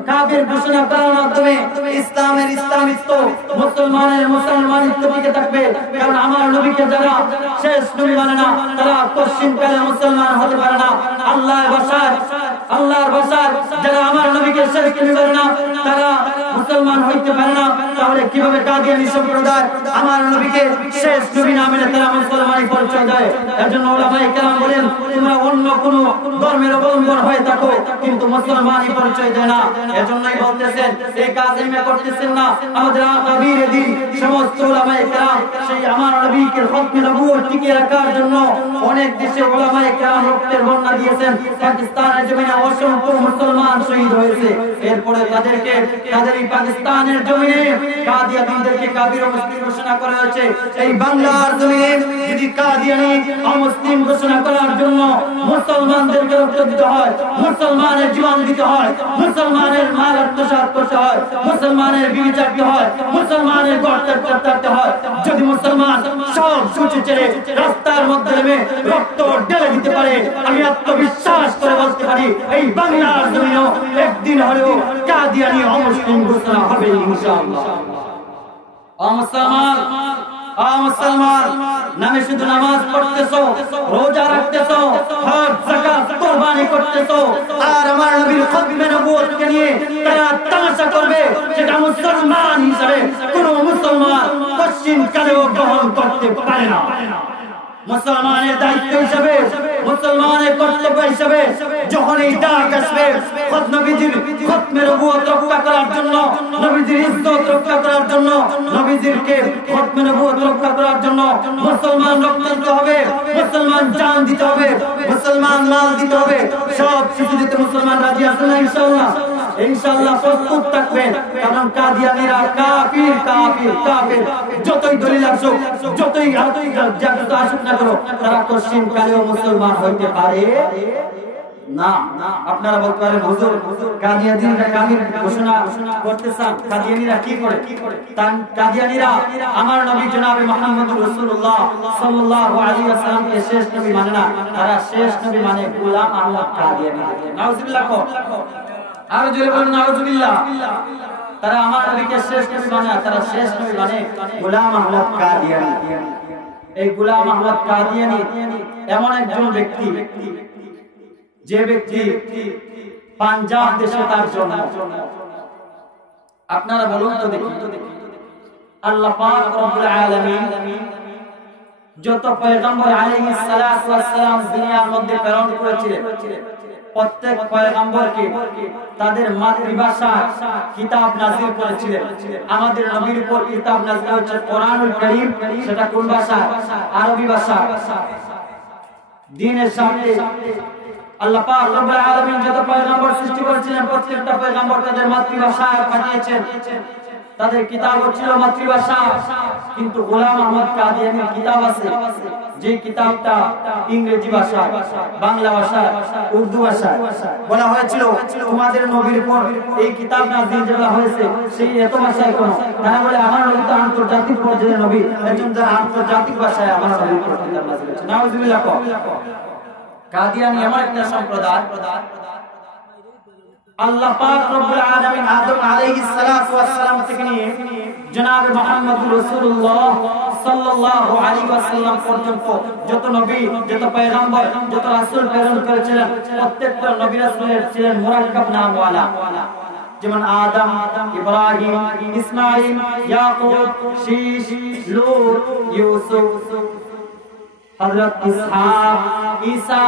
কাফির ঘোষণা করার মাধ্যমে ইসলামের ইসলামিত্ব, মুসলমানের মুসলমানিত্ব টিকে থাকবে। কারণ আমার নবীকে যারা শেষ নবী মানে না, তারা পশ্চিমকালে মুসলমান হতে পারে না। আল্লাহর ভাষায় যারা আমার নবীকে শেষ নবী মানে না, তারা মুসলমান হইতে পারে না। তাহলে কিভাবে কাদিয়ানী সম্প্রদায় আমার নবীকে শেষ নবী না মেনে তারা মুসলমানি পরিচয় দেয়? এজন্য উলামায়ে কেরাম বলেন, তোমরা অন্য কোন ধর্মের অবলম্বন হয়ে থাকো, কিন্তু মুসলমানি পরিচয় দেয় না। এজন্যই বলতেছেন এই কাজ এমনি করতেছেন না। আমাদের আকাবির দিন সমস্ত উলামায়ে কেরাম সেই আমার নবীকে খতমে নবুয়ত টিকিয়ে রাখার জন্য অনেক দেশে উলামায়ে কেরাম রক্তের বন্যা দিয়েছেন। পাকিস্তানের জমিনে অসংখ্য মুসলমান শহীদ হয়েছে। এরপরে তাদেরকে তাদের এই পাকিস্তানের জমিনে কাদিয়ানীদেরকে কাফির ও মুসলিম ঘোষণা করা হয়েছে। এই বাংলার জমিনে যদি কাদিয়ানী অমুসলিম ঘোষণা করার জন্য মুসলমানদেরকে রক্ত দিতে হয়, মুসলমানের জীবন দিতে হয়, মুসলমানের মাল আত্মসাৎ করতে হয়, মুসলমানের বিবি চাটতে হয়, মুসলমানের গর্তের করতে হয়, যদি মুসলমান সব কিছু ছেড়ে রাস্তার মধ্যে নেমে রক্ত ঢেলে দিতে পারে, আমি আত্মবিশ্বাস করে বলতে পারি এই বাংলার জমিনেও একদিন হলেও কাদিয়ানী অমুসলিম ঘোষণা হবে ইনশাআল্লাহ। মুসলমান নামে শুধু নামাজ পড়তেছো, রোজা রাখতেছো, হজ যাকাত কুরবানি করতেছো, আর আমার নবীর খতমে নবুয়তকে নিয়ে তারা তামাশা করবে, সেটা মুসলমান হিসেবে কোন মুসলমান পশ্চিম কালেও গ্রহণ করতে পারে না। মুসলমানের দায়িত্ব হিসেবে, মুসলমানের কর্তব্য হিসেবে যখন এই ডাক আসবে নবীজির খতমে নবুয়ত রক্ষা করার জন্য, নবীজির ইজ্জত রক্ষা করার জন্য, নবীজিরকে খতমে নবুয়ত রক্ষা করার জন্য মুসলমান রক্ত দিতে হবে, মুসলমান জান দিতে হবে, মুসলমান মাল দিতে হবে, সব কিছু দিতে মুসলমান রাজি আছে না ইনশাআল্লাহ? ইনশাআল্লাহ প্রস্তুত থাকবেন, কারণ কাদিয়ানীরা কাফির কাফির কাফির। যতই দলিল আসুক, যতই জাগ্রত আসুক না কেন, তারা কশিন কালেও মুসলমান হইতে পারে না। আপনারা বলতে পারেন হুজুর কাদিয়ানীরা কাফির ঘোষণা করতেছেন, কাদিয়ানীরা কি করে? কাদিয়ানীরা আমার নবী জনাবে মুহাম্মদুর রাসূলুল্লাহ সাল্লাল্লাহু আলাইহি ওয়াসাল্লামকে শেষ নবী মানে না, তারা শেষ নবী মানে গোলাম আহমদ কাদিয়ানী। নাউজুবিল্লাহ কো, আর জোরে বলুন নাউজুবিল্লাহ। তারা আমার নবীকে শেষ নবী মানে না, তারা শেষ নবী মানে গোলাম আহমদ কাদিয়ানী। এই গোলাম আহমদ কাদিয়ানী এমন একজন ব্যক্তি, যে ব্যক্তি পাঞ্জাব দেশে তার জন্ম। আপনারা বলুন তো দেখি, আল্লাহ পাক রব্বুল আলামিন যত পয়গম্বর আলাইহিস সালাতু ওয়াস সালাম দুনিয়ার মধ্যে প্রেরণ করেছিলেন, প্রত্যেক পয়গম্বরকে তাদের মাতৃভাষা কিতাব নাযিল করেছিলেন। আমাদের নবীর উপর কিতাব নাযিল হচ্ছে কোরআনুল কারীম, সেটা কোন ভাষা? আরবি ভাষা। দ্বীনের সামনে আল্লাহ পাক রব্বুল আলামিন যত পয়গম্বর সৃষ্টি করেছিলেন, প্রত্যেকটা পয়গম্বর তাদের মাতৃভাষায় পাঠিয়েছেন, তাদের কিতাব ছিল মাতৃভাষা। কিন্তু গোলাম আহমদ কাদিয়ানীর কিতাব আছে, যে কিতাবটা ইংরেজি ভাষা, বাংলা ভাষা, উর্দু ভাষা। বলা হয়েছিল তোমাদের নবীর উপর এই কিতাব নাযিল যেটা হয়েছে সেই এত ভাষায় কোন, তারা বলে আমার নবী তো আন্তর্জাতিক পর্যায়ের নবী, একজন যারা আন্তর্জাতিক ভাষায় আমার নবীর উপর কিতাব নাযিল হয়েছে। নাউজুবিল্লাহ। কাদিয়ানী এমন একটা সম্প্রদায়, আল্লাহ পাক রব্বুল আলামিন আদম আলাইহিস সালাতু ওয়াস সালাম থেকে নিয়ে জনাব মুহাম্মদুর রাসূলুল্লাহ সাল্লাল্লাহু আলাইহি ওয়াসাল্লাম পর্যন্ত যত নবী, যত পয়গম্বর, যত রাসূল প্রেরণ করেছিলেন, প্রত্যেকটা নবী রাসূলের ছিলেন মুরাক্কাব নামওয়ালা। যেমন আদম, ইব্রাহিম, ইসমাঈল, ইয়াকুব, শীশ, লূত, ইউসুফ, হযরত ইসহাক, ঈসা,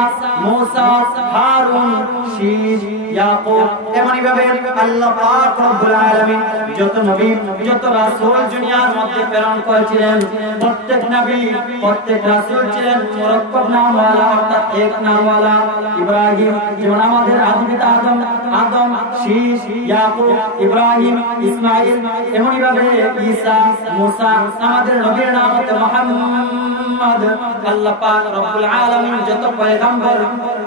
মূসা, হারুন, শীশ, ইয়াকুব। এমনি ভাবে আল্লাহ পাক রব্বুল আলামিন যত নবী, যত রাসূল দুনিয়ার মধ্যে প্রেরণ করেছিলেন, প্রত্যেক নবী, প্রত্যেক রাসূল ছিলেন মুরাক্কাব নামওয়ালা, অর্থাৎ এক নামওয়ালা। ইব্রাহিম যেমন আমাদের আদিপিতা আদম, আদম, শীশ, ইয়াকুব, ইব্রাহিম, ইসমাঈল। এমনি ভাবে ঈসা, মূসা, আমাদের নবীর নাম হচ্ছে মুহাম্মদ। আল্লাহ পাক রব্বুল আলামিন যত পয়গম্বর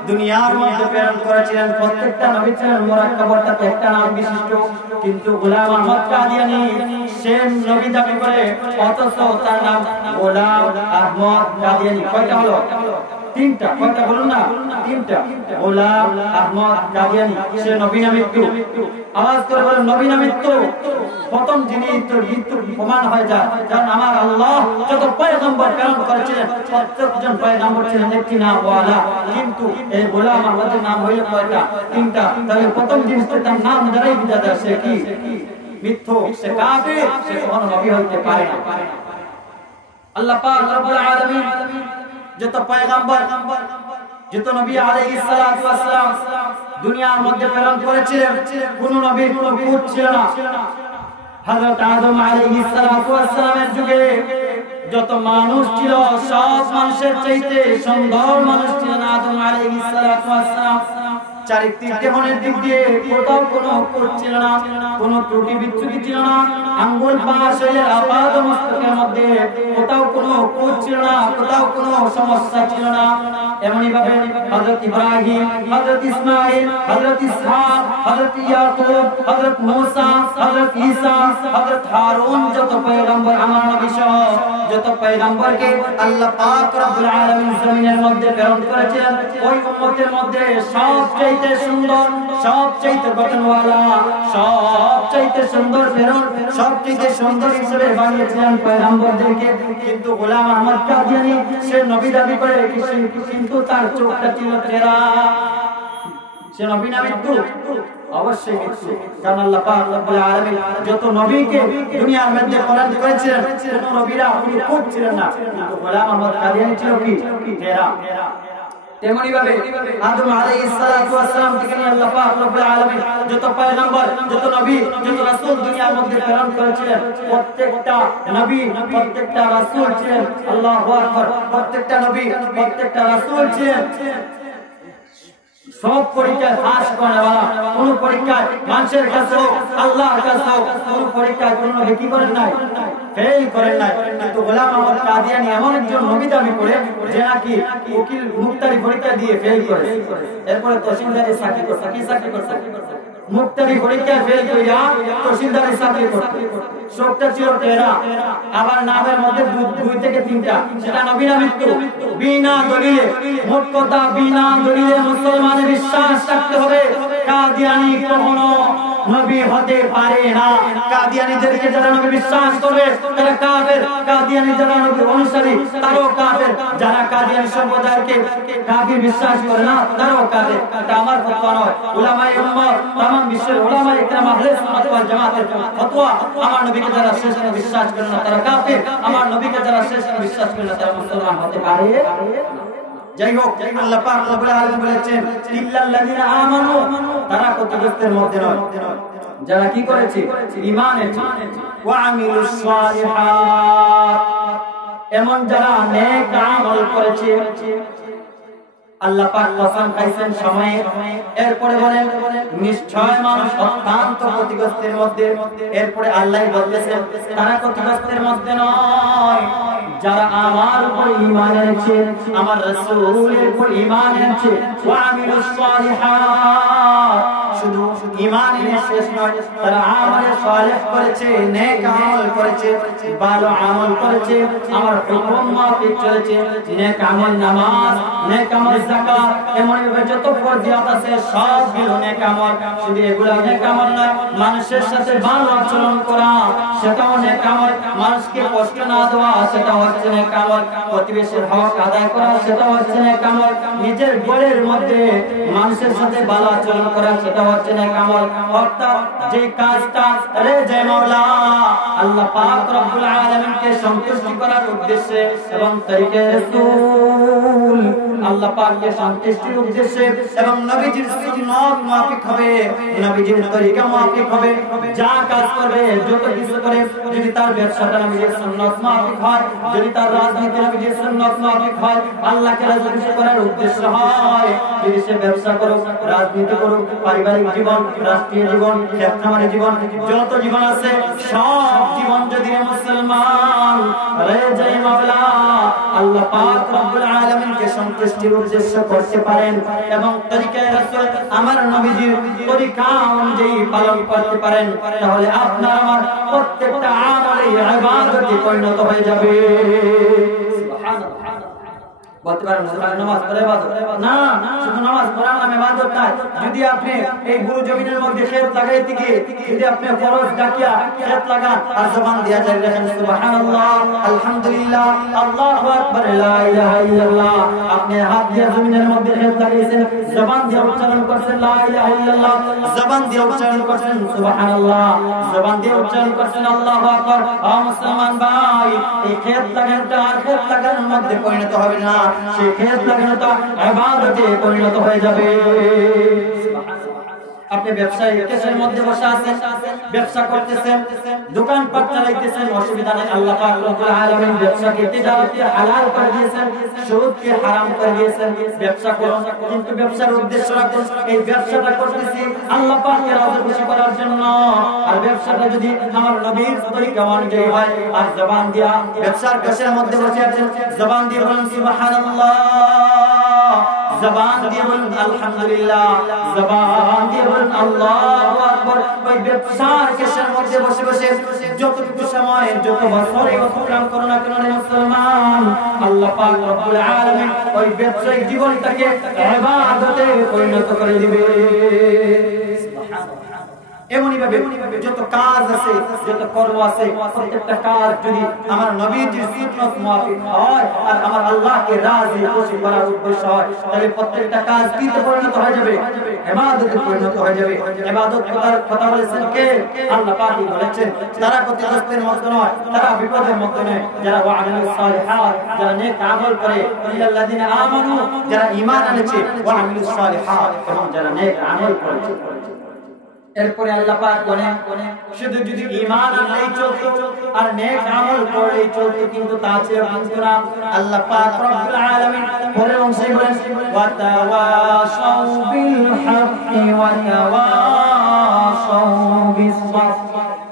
দুনিয়ার মধ্যে প্রেরণ করেছিলেন, প্রত্যেকটা নবী ছিলেন মুরাক্কাব, অর্থাৎ একটা নাম বিশিষ্ট। কিন্তু গোলাম আহমদ কাদিয়ানী সেম নবী দাবি করে, অথচ তার নাম গোলাম আহমদ কাদিয়ানী। কয়টা হলো? তিনটা। কয়টা বলুন না? তিনটা। গোলাম আহমদ কাদিয়ানী, সে নবী না মৃত্যু? আওয়াজ করে বলেন নবী না মৃত্যু? প্রথম যিনি মৃত্যু প্রমাণ হয়ে যায়, কারণ আমার আল্লাহ যত পয়গম্বর প্রেরণ করেছিলেন, প্রত্যেকজন পয়গম্বর ছিলেন একটি নামওয়ালা। কিন্তু এই গোলাম আহমদের নাম হইল কয়টা? তিনটা। তাহলে প্রথম জিনিসটা তার নাম দ্বারাই বোঝা যায় সে কি? মিথ্যু, সে কাফির, সে কখনো নবী হইতে পারে না। আল্লাহ পাক রব্বুল আলামিন যত পয়গম্বর, যত নবী আলাইহিস সালাতু ওয়াস সালাম দুনিয়ার মধ্যে প্রেরণ করেছিলেন, কোন নবীর কোন পুত ছিল না। হযরত আদম আলাইহিস সালাতু ওয়াস সালামের যুগে যত মানুষ ছিল, সব মানুষের চাইতে সুন্দর মানুষ ছিলেন আদম আলাইহিস সালাতু ওয়াস সালাম। চারিত্রিক দেহের দিক দিয়ে কোথাও কোনো কোট ছিল না, কোনো ত্রুটি বিচ্যুতি ছিল না। আঙ্গুল পা শরীরের আপাদ মস্তকের মধ্যে কোথাও কোনো কোট ছিল না, কোথাও কোনো সমস্যা ছিল না। এমনি ভাবে হযরত ইব্রাহিম, হযরত ইসমাঈল, হযরত ইসহাক, হযরত ইয়াকুব, হযরত মূসা, হযরত ঈসা, হযরত হারুন, যত পয়গম্বর আমার নবী সহ যত পয়গম্বরকে আল্লাহ পাক রব্বুল আলামিন জমিনের মধ্যে প্রেরণ করেছিলেন, ওই উম্মতের মধ্যে সবচেয়ে সুন্দর, সবচেয়ে গঠনওয়ালা, সবচেয়ে সুন্দর প্রেরণ, সবচেয়ে সুন্দর হিসেবে বানিয়েছিলেন পয়গম্বরদেরকে। কিন্তু গোলাম আহমদ কাদিয়ানী সে নবী দাবি করে, কিন্তু তার চোখটা ছিল তেরা। সে নবী না মৃত্যু? অবশ্যই মৃত্যু। কারণ আল্লাহ পাক রব্বুল আলামিন যত নবীকে দুনিয়ার মধ্যে প্রেরণ করেছিলেন, কোন নবীরা কোনো কোট ছিলেন না, কিন্তু গোলাম আহমদ কাদিয়ানী ছিল কি? তেরা। তেমনি ভাবে আদম আলাইহিস সালাতু ওয়াস সালাম থেকে নিয়ে আল্লাহ পাক রব্বুল আলামিন যত পয়গম্বর, যত নবী, যত রাসূল দুনিয়ার মধ্যে প্রেরণ করেছিলেন, প্রত্যেকটা নবী, প্রত্যেকটা রাসূল ছিলেন, আল্লাহু আকবার, প্রত্যেকটা নবী, প্রত্যেকটা রাসূল ছিলেন সব পরীক্ষায় পাস করে না, কোন পরীক্ষায় মানুষের কাছে আল্লাহর কাছে কোন পরীক্ষায় কোন নবী কি করেন নাই, ফেল করেন নাই। কিন্তু গোলাম আহমদ কাদিয়ানী এমন একজন নবী দাবি করে যে নাকি উকিল মুক্তারি পরীক্ষা দিয়ে ফেল করে, এরপরে তহসিলদারি চাকরি করছে। কি চাকরি করছে? মুক্তারি পরীক্ষায় ফেল কইরা তহসিলদারি চাকরি করতে। সবটা ছিল তেরা, আবার নামের মধ্যে 2 থেকে 3টা, সেটা নবী না মৃত্যু। বিনা দলিলে, মোট কথা বিনা দলিলে মুসলমানের বিশ্বাস রাখতে হবে কাদিয়ানী কখনো নবী হতে পারে না। কাদিয়ানীদেরকে যারা নবী বিশ্বাস করবে তারা কাফের, কাদিয়ানী যারা নবী অনুসারী তারাও কাফের, যারা কাদিয়ানী সম্প্রদায়কে কাফির বিশ্বাস করে না তারাও কাফের। এটা আমার ফতোয়া নয়, উলামায়ে উম্মাহ তামাম বিশ্বের উলামায়ে ইকরাম আহলে সুন্নাত ওয়াল জামাতের ফতোয়া। আমার নবীকে যারা শেষ বিশ্বাস করে না তারা কাফের, আমার নবীকে যারা শেষ বিশ্বাস করে না তারা মুসলমান হতে পারে। যাই হোক, আল্লাহ পাক রব্বুল আলামিন বলেছেন ইল্লাল্লাযিনা আমানু, তারা ক্ষতিগ্রস্তের মধ্যে নয় যারা কি করেছে, ঈমান এনেছে, ওয়া আমিলুস সালিহাত, এমন যারা নেক আমল করেছে। আল্লাহ পাক কসম খাইছেন সময়ে, এরপরে বলেন নিশ্চয় মানুষ অত্যন্ত ক্ষতিগ্রস্তের মধ্যে। এরপরে আল্লাহ বলতেছেন তারা ক্ষতিগ্রস্তের মধ্যে নয় যারা আমার উপর ঈমান এনেছে, আমার রাসূলের উপর ঈমান এনেছে, ওয়া আমিলুস সালিহাত, শুধু ঈমান এনে শেষ নয়, তারা আমল সালেহ করেছে, নেক আমল করেছে, ভালো আমল করেছে, আমার হুকুম মাফিক চলেছে, নেক আমল নামাজ, নেক আমল যাকাত, এমন যত ফরজিয়াত আছে সবগুলো নেক আমল। শুধু এগুলো নেক আমল নয়, মানুষের সাথে ভালো আচরণ করা সেটাও নেক আমল, মানুষকে কষ্ট না দেওয়া সেটাও হচ্ছে নেক আমল, প্রতিবেশীর হক আদায় করা সেটাও হচ্ছে নেক আমল, নিজের ঘরের মধ্যে মানুষের সাথে ভালো আচরণ করা সেটাও হচ্ছে নেক আমল। অর্থাৎ যে কাজটা রেজে মাওলা আল্লাহ পাক রব্বুল আলামিনকে সন্তুষ্ট করার উদ্দেশ্যে এবং তরিকে রাসূল আল্লাহ পাককে সন্তুষ্টির উদ্দেশ্যে এবং নবীজির সুন্নাত মাফিক হবে, নবীজির তরিকা মাফিক হবে, যা কাজ করবে যত কিছু করে, যদি তার ব্যবসাটা নবীজির সুন্নাত মাফিক হয়, যদি তার রাজনীতি নবীজির সুন্নাত মাফিক হয়, আল্লাহকে রাজি খুশি করার উদ্দেশ্য হয়, যদি সে ব্যবসা করুক, রাজনীতি করুক, পারিবারিক জীবন, রাষ্ট্রীয় জীবন, ব্যক্তিগত জীবন, যত জীবন আছে সব জীবন যদি মুসলমান রেজে মাওলা আল্লাহ পাক রব্বুল আলামিনকে সন্তুষ্টির উদ্দেশ্য করতে পারেন এবং তরিকায়ে রাসূল আমার নবীজির তরিকা অনুযায়ী পালন করতে পারেন, তাহলে আপনার আমার প্রত্যেকটা আমলে ইবাদতে পরিণত হয়ে যাবে। সুবহানাল্লাহ। বলতে পারেন নামাজ পড়া ইবাদত না, শুধু নামাজ পড়া নাম ইবাদত না। যদি আপনি এই গুরু জমিনের মধ্যে খেত লাগাইতে গিয়ে যদি আপনি ফরজ ডাকিয়া খেত লাগান আর জবান দিয়া যায় দেখেন সুবহানাল্লাহ, আলহামদুলিল্লাহ, আল্লাহু আকবার, লা ইলাহা ইল্লাল্লাহ, আপনি হাত দিয়ে জমিনের মধ্যে খেত লাগাইছেন, জবান দিয়ে উচ্চারণ করছেন লা ইলাহা ইল্লাল্লাহ, জবান দিয়ে উচ্চারণ করছেন সুবহানাল্লাহ, জবান দিয়ে উচ্চারণ করছেন আল্লাহু আকবার। ও মুসলমান ভাই, এই খেত লাগানোটা আর খেত লাগানোর মধ্যে পরিণত হবে না, সেই খেত লাগানোটা ইবাদতে পরিণত হয়ে যাবে। আপনি ব্যবসায়ী কেসের মধ্যে বসে আছেন, ব্যবসা করতেছেন, দোকানপাট চালাইতেছেন, অসুবিধা নেই, আল্লাহ পাক রব্বুল আলামিন ব্যবসাকে তিজারতকে হালাল করে দিয়েছেন, সুদকে হারাম করে দিয়েছেন। ব্যবসা করুন, কিন্তু ব্যবসার উদ্দেশ্য রাখুন এই ব্যবসাটা করতেছি আল্লাহ পাককে রাজি খুশি করার জন্য। আর ব্যবসাটা যদি আমার নবীর তরিকা অনুযায়ী হয়, আর জবান দিয়া ব্যবসার কেসের মধ্যে বসে আছেন, জবান দিয়ে বলেন সুবহানাল্লাহ, জবান দিয়ে বলেন আলহামদুলিল্লাহ, জবান দিয়ে বলেন আল্লাহু আকবার। ওই ব্যবসার কেসের মধ্যে বসে বসে যতটুকু সময় যত বছর অতিক্রম করো না কেন মুসলমান, আল্লাহ পাক রব্বুল আলামিন ওই ব্যবসায়িক জীবনটাকে ইবাদতে পরিণত করে দিবে। এমনই ভাবে যত কাজ আছে, যত কর্ম আছে, প্রত্যেকটা কাজ যদি আমার নবীর সুন্নাত মুআফিক হয় আর আমার আল্লাহকে রাজি খুশি করার উদ্দেশ্য হয়, তাহলে প্রত্যেকটা কাজ কিতে পরিণত হয়ে যাবে, ইবাদতে পরিণত হয়ে যাবে। ইবাদত করার কথা বলেছেন কে? আল্লাহ পাকই বলেছেন তারা ক্ষতিগ্রস্তের মধ্যে নয়, তারা বিপদের মধ্যে নয়, যারা ওয়া'আমিলুস সালিহাত, যারা নেক আমল করে, ইল্লাল্লাযিনা আমানু, যারা ঈমান এনেছে, ওয়া'আমিলুস সালিহাত, এবং যারা নেক আমল করেছে। এরপরে আল্লাহ পাক বলেন শুধু যদি ঈমান আনলেই চলতো আর নেক আমল করলেই চলতো, কিন্তু তা ছিল কিন্তু না। আল্লাহ পাক রব্বুল আলামিন বলেন সেই বলেন ওয়া তাওয়াসাউ বিল হাক্কি ওয়া তাওয়াসাউ বিস সাবর।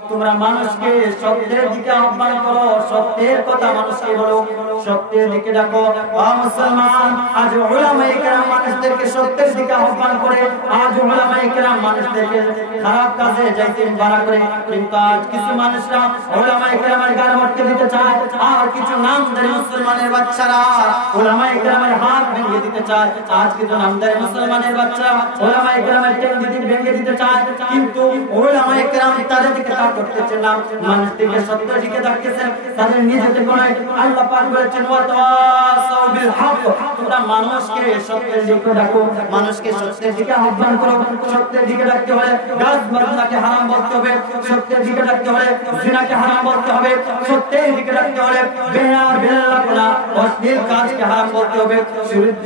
তোমরা মানুষকে সত্যের দিকে আহ্বান করো, সত্যের কথা মানুষকে বলো, সত্যের দিকে ডাকো। ও মুসলমান, আজ উলামায়ে কেরাম মানুষদেরকে সত্যের দিকে আহ্বান করে, আজ উলামায়ে কেরাম মানুষদেরকে খারাপ কাজে যাইতে বারণ করে। কিন্তু আজ কিছু মানুষরা উলামায়ে কেরামের গায়ে মটকে দিতে চায়, আর কিছু নামধারী মুসলমানের বাচ্চারা উলামায়ে কেরামের হাত ভেঙে দিতে চায়। আজ কিছু নামধারী মুসলমানের বাচ্চারা উলামায়ে কেরামের টেনে ভেঙে দিতে চায়, কিন্তু উলামায়ে কেরাম তাদের দিকে করতেছেন না, মানুষকে সত্যের দিকে ডাকতেছেন, তাদের নিজেকে নয়। আল্লাহ পাক বলেছেন ওয়া তাওয়াসাউ বিল হক, তোমরা মানুষকে সত্যের দিকে ডাকো, মানুষকে সত্যের দিকে আহ্বান করো। সত্যের দিকে ডাকতে হলে গাছ বাজনাকে হারাম বলতে হবে, সত্যের দিকে ডাকতে হলে জিনাকে হারাম বলতে হবে, সত্যের দিকে ডাকতে হলে বেয়া বেলাপনা অশ্লীল কাজকে হারাম বলতে হবে,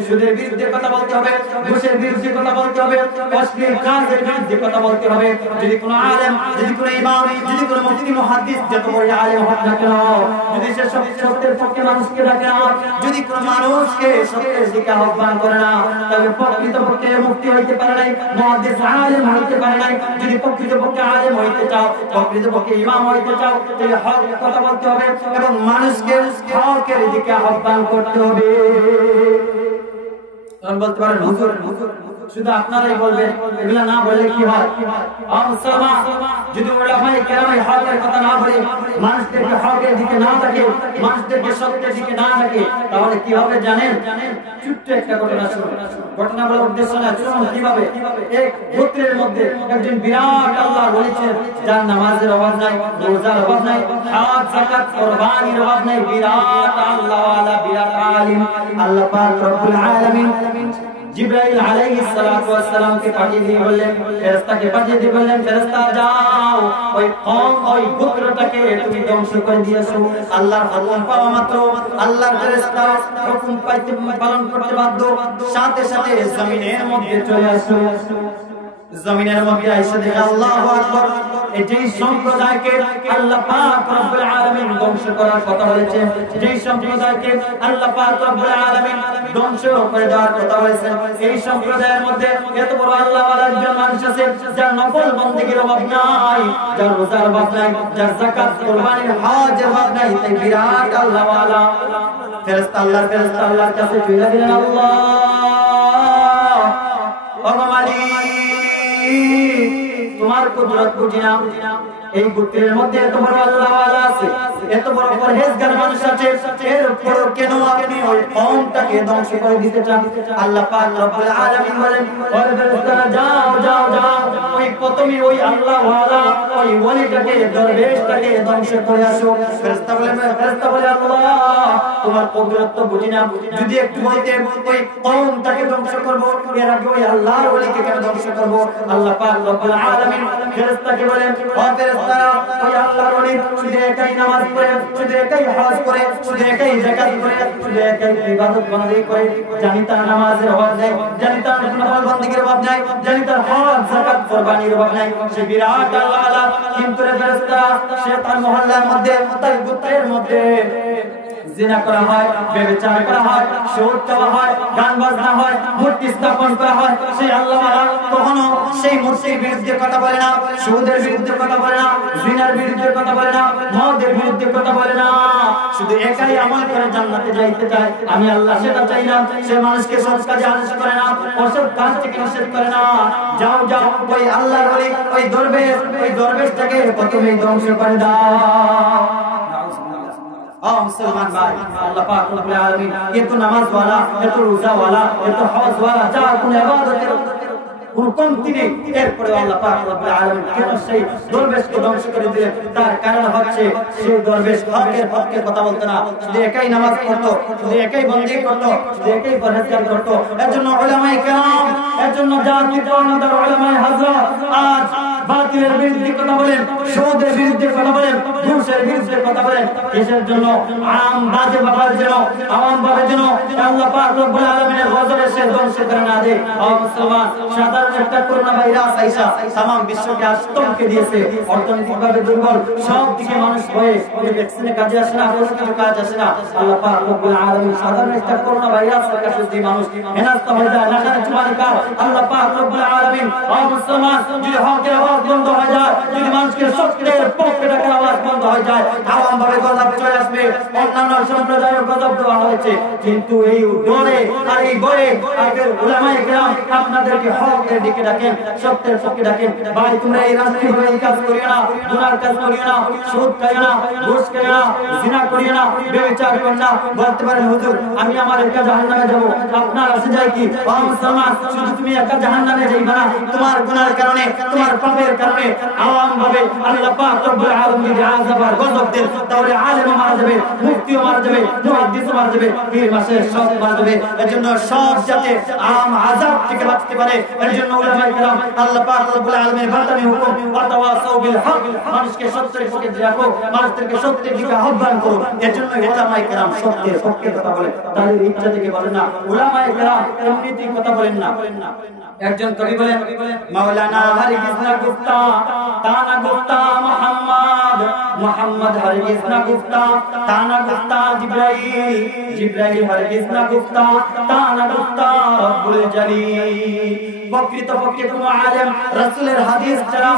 সুদের বিরুদ্ধে কথা বলতে হবে, ঘুষের বিরুদ্ধে কথা বলতে হবে, অশ্লীল কাজের বিরুদ্ধে কথা বলতে হবে। যদি কোনো আলেম, যদি কোনো ইমাম, যদি কোনো মুফতি মুহাদ্দিস যত বড় আলেম হোক না কেন, যদি সে সত্যের পক্ষে মানুষকে ডাকে না, যদি কোনো মানুষকে সত্যের দিকে আহ্বান করে না, তবে প্রকৃতপক্ষে মুফতি হইতে পারে নাই, মুহাদ্দিস আলেম হইতে পারে নাই। যদি প্রকৃতপক্ষে আলেম হইতে চাও, প্রকৃতপক্ষে ইমাম হইতে চাও, তাহলে হক কথা বলতে হবে এবং মানুষকে হকের দিকে আহ্বান করতে হবে। তখন বলতে পারেন হুজুর শুধু আপনারাই বলবেন, এগুলা না বললে কি হয়? যদি উলামায়ে কেরামের হকের কথা না বলে, মানুষদেরকে হকের দিকে না থাকে, মানুষদেরকে সত্যের দিকে না থাকে, তাহলে কি হবে জানেন? ছোট্ট একটা ঘটনা শুনুন। ঘটনা বলার উদ্দেশ্য না, শুনুন কিভাবে এক গোত্রের মধ্যে একজন বিরাট আল্লাহর ওলি ছিলেন, যার নামাজের অভাব নাই, রোজার অভাব নাই, হজ যাকাত কুরবানির অভাব নাই, বিরাট আল্লাহ ওয়ালা, বিরাট আলিম। আল্লাহ পাক রব্বুল আলামিন জিবরাইল আলাইহিস সালাতু ওয়াস সালামকে পাঠিয়ে দিয়ে বললেন, ফেরেশতাকে পাঠিয়ে দিয়ে বললেন, ফেরেশতা যাও ওই কওম, ওই গোত্রটাকে তুমি ধ্বংস করে দিয়েছো। আল্লাহর হুকুম পাওয়া মাত্র আল্লাহর ফেরেশতা হুকুম পাইতে পালন করতে বাধ্য, সাথে সাথে জমিনের মধ্যে চলে আসলো। জমিনের মধ্যে এসে দেখে আল্লাহু আকবার, এই যে সম্প্রদায়কে আল্লাহ পাক রব্বুল আলামিন ধ্বংস করার কথা বলেছেন, যে সম্প্রদায়কে আল্লাহ পাক রব্বুল আলামিন ধ্বংস করে দেওয়ার কথা বলেছেন, এই সম্প্রদায়ের মধ্যে এত বড় আল্লাহ ওয়ালা একজন মানুষ আছে, যার নফল বন্দেগীর অভাব নাই, যার রোজার অভাব নাই, যার যাকাত কুরবানির হজের অভাব নাই, তাই বিরাট আল্লাহ ওয়ালা। ফেরেশতা আল্লাহর ফেরেশতা আল্লাহর কাছে চলে দিলেন, আল্লাহ ও মালিক, তোমার কুদরত বুঝি না, এই গোত্রের মধ্যে এত বড় আল্লাহ ওয়ালা আছে, এত বড় পরহেজগার মানুষ আছে, এরপরও কেন আপনি ওই কওমটাকে ধ্বংস করে দিতে চান? আল্লাহ পাক রব্বুল আলামিন বলেন, ওই ফেরেশতারা যাও যাও যাও, ওই প্রথমে ওই আল্লাহ ওয়ালা ওই ওলিটাকে, দরবেশটাকে ধ্বংস করে আসো। ফেরেশতা বলে আল্লাহ তোমার কুদরত তো বুঝি না, যদি একটু বলতে ওই কওমটাকে ধ্বংস করব, এর আগে ওই আল্লাহর ওলিকে কেন ধ্বংস করব? আল্লাহ পাক রব্বুল আলামিন ফেরেশতাকে বলেন, ও ফেরেশতারা ওই আল্লাহর ওলি শুধু একাই নামাজ পড়ে, শুধু একাই হজ করে, শুধু একাই যাকাত করে, শুধু একাই ইবাদত বন্দেগী করে, জানি তার নামাজের অভাব নাই, জানি তার নফল বন্দেগীর অভাব নাই, জানি তার হজ যাকাত কুরবানির অভাব নাই, সে বিরাট আল্লাহ ওয়ালা। কিন্তু রে ফেরেশতারা, সে তার মহল্লার মধ্যে, তার গোত্রের মধ্যে জিনা করা হয়, ব্যভিচার করা হয়, সুদ খাওয়া হয়, গান বাজনা হয়, মূর্তি স্থাপন করা হয়, সেই আল্লাহ ওয়ালা কখনো সেই মূর্তির বিরুদ্ধে কথা বলে না, সুদের বিরুদ্ধে কথা বলে না, জিনার বিরুদ্ধে কথা বলে না, মদের বিরুদ্ধে কথা বলে না, শুধু একাই আমল করে জান্নাতে যাইতে চায়। আমি আল্লাহ সেটা চাই না। সে মানুষকে সৎ কাজে আদেশ করে না, অসৎ কাজ থেকে নিষেধ করে না। যাও যাও, ওই আল্লাহর ওলি, ওই দরবেশটাকে প্রথমেই ধ্বংস করে দাও। মুসলমান ভাই, আল্লাহ পাক রব্বুল আলামিন এত নামাজ ওয়ালা, এত রোজা ওয়ালা, এত হজ ওয়ালা, যার কোন ইবাদতের কোন কমতি নেই, এরপরে আল্লাহ পাক রব্বুল আলামিন কেন সেই দরবেশকে ধ্বংস করে দিলেন? তার কারণ হচ্ছে সেই দরবেশ হকের পক্ষে কথা বলতো না, শুধু একাই নামাজ পড়তো, শুধু একাই বন্দেগী করতো, শুধু একাই পরহেজগার করতো। এজন্য উলামায়ে কেরাম, এজন্য জাতির পর্ণদার উলামায়ে হযরত আজ বাতিলের বিরুদ্ধে কথা বলেন, সুদের বিরুদ্ধে কথা বলেন, ঘুষের বিরুদ্ধে কথা বলেন। কিসের জন্য? আম বাজে বাবার যেন, আওয়াম ভাবে যেন আল্লাহ পাক রব্বুল আলামিনের গজবে সে ধ্বংস করে না দেয়। মুসলমান, সাধারণ একটা করোনা ভাইরাস আইসা तमाम বিশ্বকে আতঙ্কে দিয়েছে। অর্থনৈতিকভাবে দুর্বল, সব দিকে মানুষ ভয়ে, ওই ভ্যাকসিনে কাজে আসে না, কোনো কিছু কাজ আসে না। আল্লাহ পাক রব্বুল আলামিন সাধারণ একটা করোনা ভাইরাসের কাছে যদি মানুষ হেনাস্ত হয়ে যায়, নাকানে চুমানি কার, আল্লাহ পাক রব্বুল আলামিন মুসলমান যদি হকের আওয়াজ বন্ধ হয়ে যায়, যদি মানুষকে সত্যের পক্ষে ডাকার আওয়াজ বন্ধ হয়ে যায়, আওয়াম ভাবে গজব চলে আসবে। অন্যান্য সম্প্রদায়ের গজব দেওয়া হয়েছে, কিন্তু এই ডরে আর এই ভয়ে আগের উলামায়ে কেরাম আপনাদেরকে হকের দিকে ডাকেন, সত্যের পক্ষে ডাকেন। ভাই, তোমরা এই রাষ্ট্রীয়ভাবে এই কাজ করিও না, গুনার কাজ করিও না, সুদ খাইও না, ঘুষ খাইও না, জিনা করিও না, ব্যভিচার করিও না। বলতে পারেন হুজুর, আমি আমার একা জাহান্নামে যাব, আপনার আসে যায় কি? ও মুসলমান, শুধু তুমি একা জাহান্নামে যাইবা না, তোমার গুনার কারণে, তোমার পাপের কারণে আওয়াম ভাবে আল্লাহ পাক রব্বুল আলামিন যদি আযাব আর গজব দেন, তাহলে আলেমও মারা যাবে, মুফতিও মারা যাবে, মুহাদ্দিসও মারা যাবে, পীর মাসের সব মারা যাবে। এজন্য সব যাতে আম আযাব থেকে বাঁচতে পারে, এর জন্য উলামায়ে কেরাম আল্লাহ পাক রব্বুল আলামিনের বাতানি হুকুম ওয়াতাওয়াসাউ বিল হক, মানুষকে সত্যের পক্ষে রাখো, মানুষদেরকে সত্যের দিকে আহ্বান করো। এর জন্য উলামায়ে কেরাম সত্যের পক্ষে কথা বলে, তাদের ইচ্ছা থেকে বলেন না। উলামায়ে কেরাম এমনিতেই কথা বলেন না। একজন কবি বলেন, মাওলানা হরগিজ না গুফতা তানা গুফতা মুহাম্মদ, মুহাম্মদ হরগিজ না গুফতা তানা গুফতা জিবরাইল, জিবরাইল হরগিজ না গুফতা তানা গুফতা রব্বুল জলিল। প্রকৃতপক্ষে কোন আলেম রাসূলের হাদিস ছাড়া,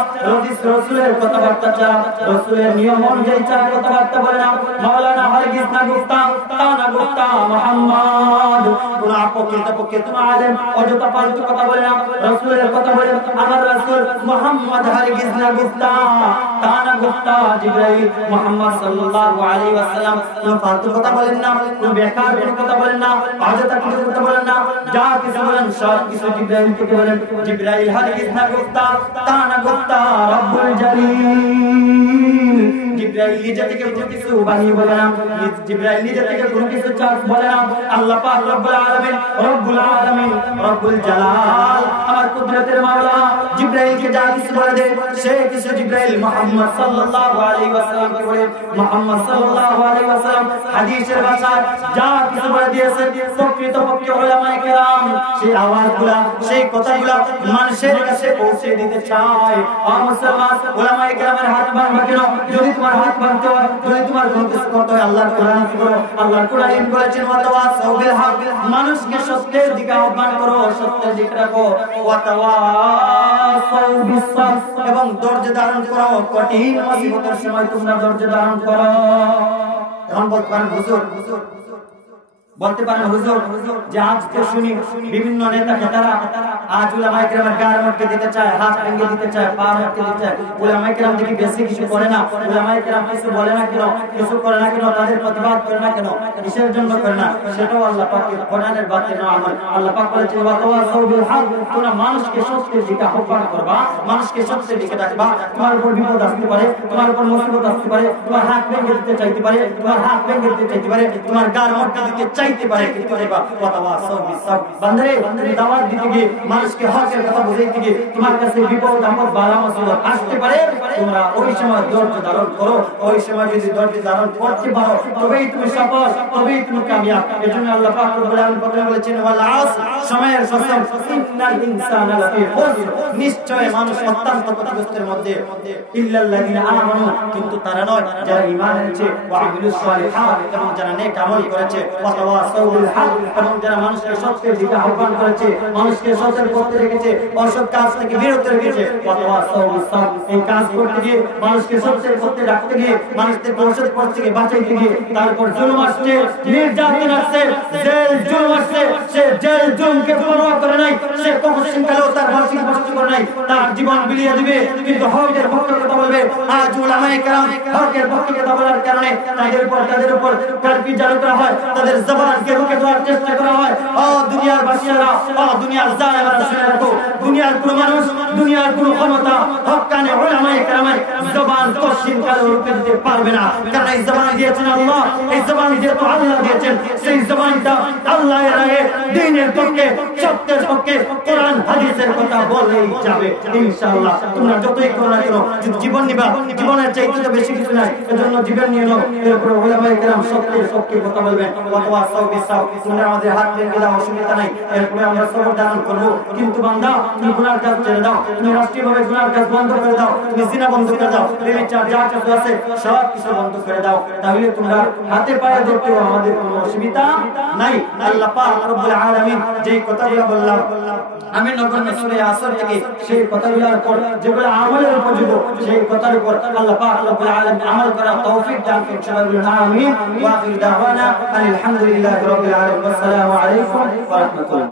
রাসূলের কথাবার্তা ছাড়া, রাসূলের নিয়ম অনুযায়ী ছাড়া কথাবার্তা বলে না। মাওলানা হরগিজ না গুফতা তানা গুফতা মুহাম্মদ। কোন প্রকৃতপক্ষে কোন আলেম অযথা ফালতু কথা বলে না, রাসূলের কথা বলে। আমার রাসূল মুহাম্মদ হরগিজ না গুফতা তানা গুফতা জিবরাইল, মুহাম্মদ সাল্লাল্লাহু আলাইহি ওয়াসাল্লাম কোন ফালতু কথা বলেন না, কোন বেকার কোন কথা বলেন না, অযথা কিছু কথা বলেন না। যা কিছু বলেন সব কিছু জিবরাইল থেকে বলেন। জিবরাইল হরগিজ না গুফতা তানা গুফতা রব্বুল জলিল। জিবরাইল নিজে থেকে কোনো কিছু বানিয়ে বলে না, জিবরাইল নিজে থেকে কোনো কিছু বলে না। আল্লাহ পাক রব্বুল আলামিন, রব্বুল আলামিন, রব্বুল জালাল, আমার কুদরতের মাওলা জিবরাইলকে যা কিছু বলে দেয়, সে কিছু জিবরাইল মুহাম্মদ সাল্লাল্লাহু আলাইহি ওয়াসাল্লামকে বলে। মুহাম্মদ সাল্লাল্লাহু আলাইহি ওয়াসাল্লাম হাদিসের ভাষায় যা কিছু বলে দিয়েছেন, প্রকৃতপক্ষে উলামায়ে কেরাম সেই আওয়াজগুলা, সেই কথাগুলা মানুষের কাছে পৌঁছে দিতে চায়। ও মুসলমান, উলামায়ে কেরামের হাত ভাঙবা কেন? যদি তোমার হাত ভাঙতে হয়, যদি তোমার কোনো কিছু করতে হয়, আল্লাহর কোরআন কি করো? আল্লাহর কোরআন বলেছেন ওয়াতাওয়াসাউ বিল হক, মানুষকে সত্যের দিকে আহ্বান করো, সত্যের দিকে রাখো। ওয়াতাওয়াসাউ বিস সাবর, এবং ধৈর্য ধারণ করো, কঠিন মুসিবতের সময় তোমরা ধৈর্য ধারণ করো। এখন বলতে পারেন হুজুর, বলতে পারেন হুজুর, যে আজকে শুনি বিভিন্ন নেতা নেতারা আজ উলামায়ে কেরামের গায়ে মটকে দিতে চায়, হাত ভেঙে দিতে চায়, পা মটকে দিতে চায়। উলামায়ে কেরাম দেখি বেশি কিছু করে না, উলামায়ে কেরাম কিছু বলে না কেন, কিছু করে না কেন, তাদের প্রতিবাদ করে না কেন, কিসের জন্য করে না? সেটাও আল্লাহ পাকের কোরআনের বাতে না আমল। আল্লাহ পাক বলেছেন ওয়াতাওয়াসাউ বিল হক, তোমরা মানুষকে সত্যের দিকে আহ্বান করবা, মানুষকে সত্যের দিকে ডাকবা। তোমার উপর বিপদ আসতে পারে, তোমার উপর মুসিবত আসতে পারে, তোমার হাত ভেঙে দিতে চাইতে পারে, তোমার হাত ভেঙে দিতে চাইতে পারে, তোমার গায়ে মটকে দিতে চাইতে পারে, কিন্তু ওয়াতাওয়াসাউ বিস সাবর, বান্দারে তুমি দাওয়াত দিতে গিয়ে, মানুষকে হকের কথা বুঝাইতে গিয়ে তোমার কাছে বিপদ আপদ বালা মুসিবত আসতে পারে, তোমরা ওই সময় ধৈর্য ধারণ করো। ওই সময় যদি ধৈর্য ধারণ করতে পারো, তবেই তুমি সফল, তবেই তুমি কামিয়াব। এজন্য আল্লাহ পাক রব্বুল আলামিন বলেছেন ওয়াল আসর, সময়ের কসম, ইন্নাল ইনসানা লাফি খুসর, নিশ্চয় মানুষ অত্যন্ত ক্ষতিগ্রস্তের মধ্যে। ইল্লাল্লাযিনা আমানু, কিন্তু তারা নয় যারা ঈমান এনেছে, ওয়া আমিলুস সালিহাত, এবং যারা নেক আমল করেছে, ওয়াতাওয়াসাউ বিল হক, এবং যারা মানুষকে সত্যের দিকে আহ্বান করেছে, মানুষকে সত্যের পথে রেখেছে, অসৎ কাজ থেকে বিরত রেখেছে। ওয়াতাওয়াসাউ বিস সাবর, এই কাজ করতে গিয়ে, মানুষকে সত্যের পথে রাখতে গিয়ে, মানুষদেরকে অসৎ পথ থেকে বাঁচাইতে গিয়ে, তারপর জুলুম আসছে, নির্যাতন আসছে, জেল জুলুম আসছে, সে জেল জুলুমকে পরোয়া করে নাই, সে কখনো সিংহালেও তার ফাঁসি বসতে করে নাই, তার জীবন বিলিয়ে দিবে, কিন্তু হকের পক্ষে কথা বলবে। আজ উলামায়ে কেরাম হকের পক্ষে কথা বলার কারণে তাদের উপর কারফিউ জারি করা হয়, তাদের জবানকে রুখে দেওয়ার চেষ্টা করা হয়। ও দুনিয়ার বাসিয়ারা, ও দুনিয়ার জালেমারা, শুনে রাখো, দুনিয়া দুনিয়ার কোন মানুষ, দুনিয়ার কোন ক্ষমতা হক্কানে উলামায়ে কেরামের জবান কশিন কালে রুখে দিতে পারবে না। কারণ এই জবান দিয়েছেন আল্লাহ, এই জবান যেহেতু আল্লাহ দিয়েছেন, সেই জবানটা আল্লাহর রাহে, দ্বীনের পক্ষে, সত্যের পক্ষে, কোরআন হাদিসের কথা বলেই যাবে ইনশাআল্লাহ। তোমরা যতই করো না কেন, যদি জীবন নিবা, জীবনের চাইতে তো বেশি কিছু নাই, এজন্য জীবন নিয়ে নাও। এরপরে উলামায়ে কেরাম সত্যের পক্ষে কথা বলবেন। অথবা সাউবিসাও, তোমরা আমাদের হাত থেকে দাও, অসুবিধা নাই। এরপরে আমরা সবর দান করব। কিন্তু বান্দা, তুমি গুনার কাজ ছেড়ে দাও, তুমি রাষ্ট্রীয়ভাবে গুনার কাজ বন্ধ করে দাও, তুমি জিনা বন্ধ করে দাও, ব্যভিচার যা কিছু আছে সব কিছু বন্ধ করে দাও। তাহলে তোমরা হাতে পায়ে ধরতেও আমাদের কোনো অসুবিধা নাই। আল্লাহ পাক রব্বুল আলামিন যেই কথাগুলো বললাম আমি নবী সূরা আসর থেকে, সেই কথাগুলোর উপর যেগুলো আমলের উপযোগী, সেই কথার উপর আল্লাহ পাক রব্বুল আলামিন আমল করার তৌফিক দান করুন। সবাই বলুন আমিন। ওয়া আখির দাওয়ানা আলহামদুলিল্লাহি রাব্বিল আলামিন। আসসালামু আলাইকুম ওয়া রাহমাতুল্লাহ।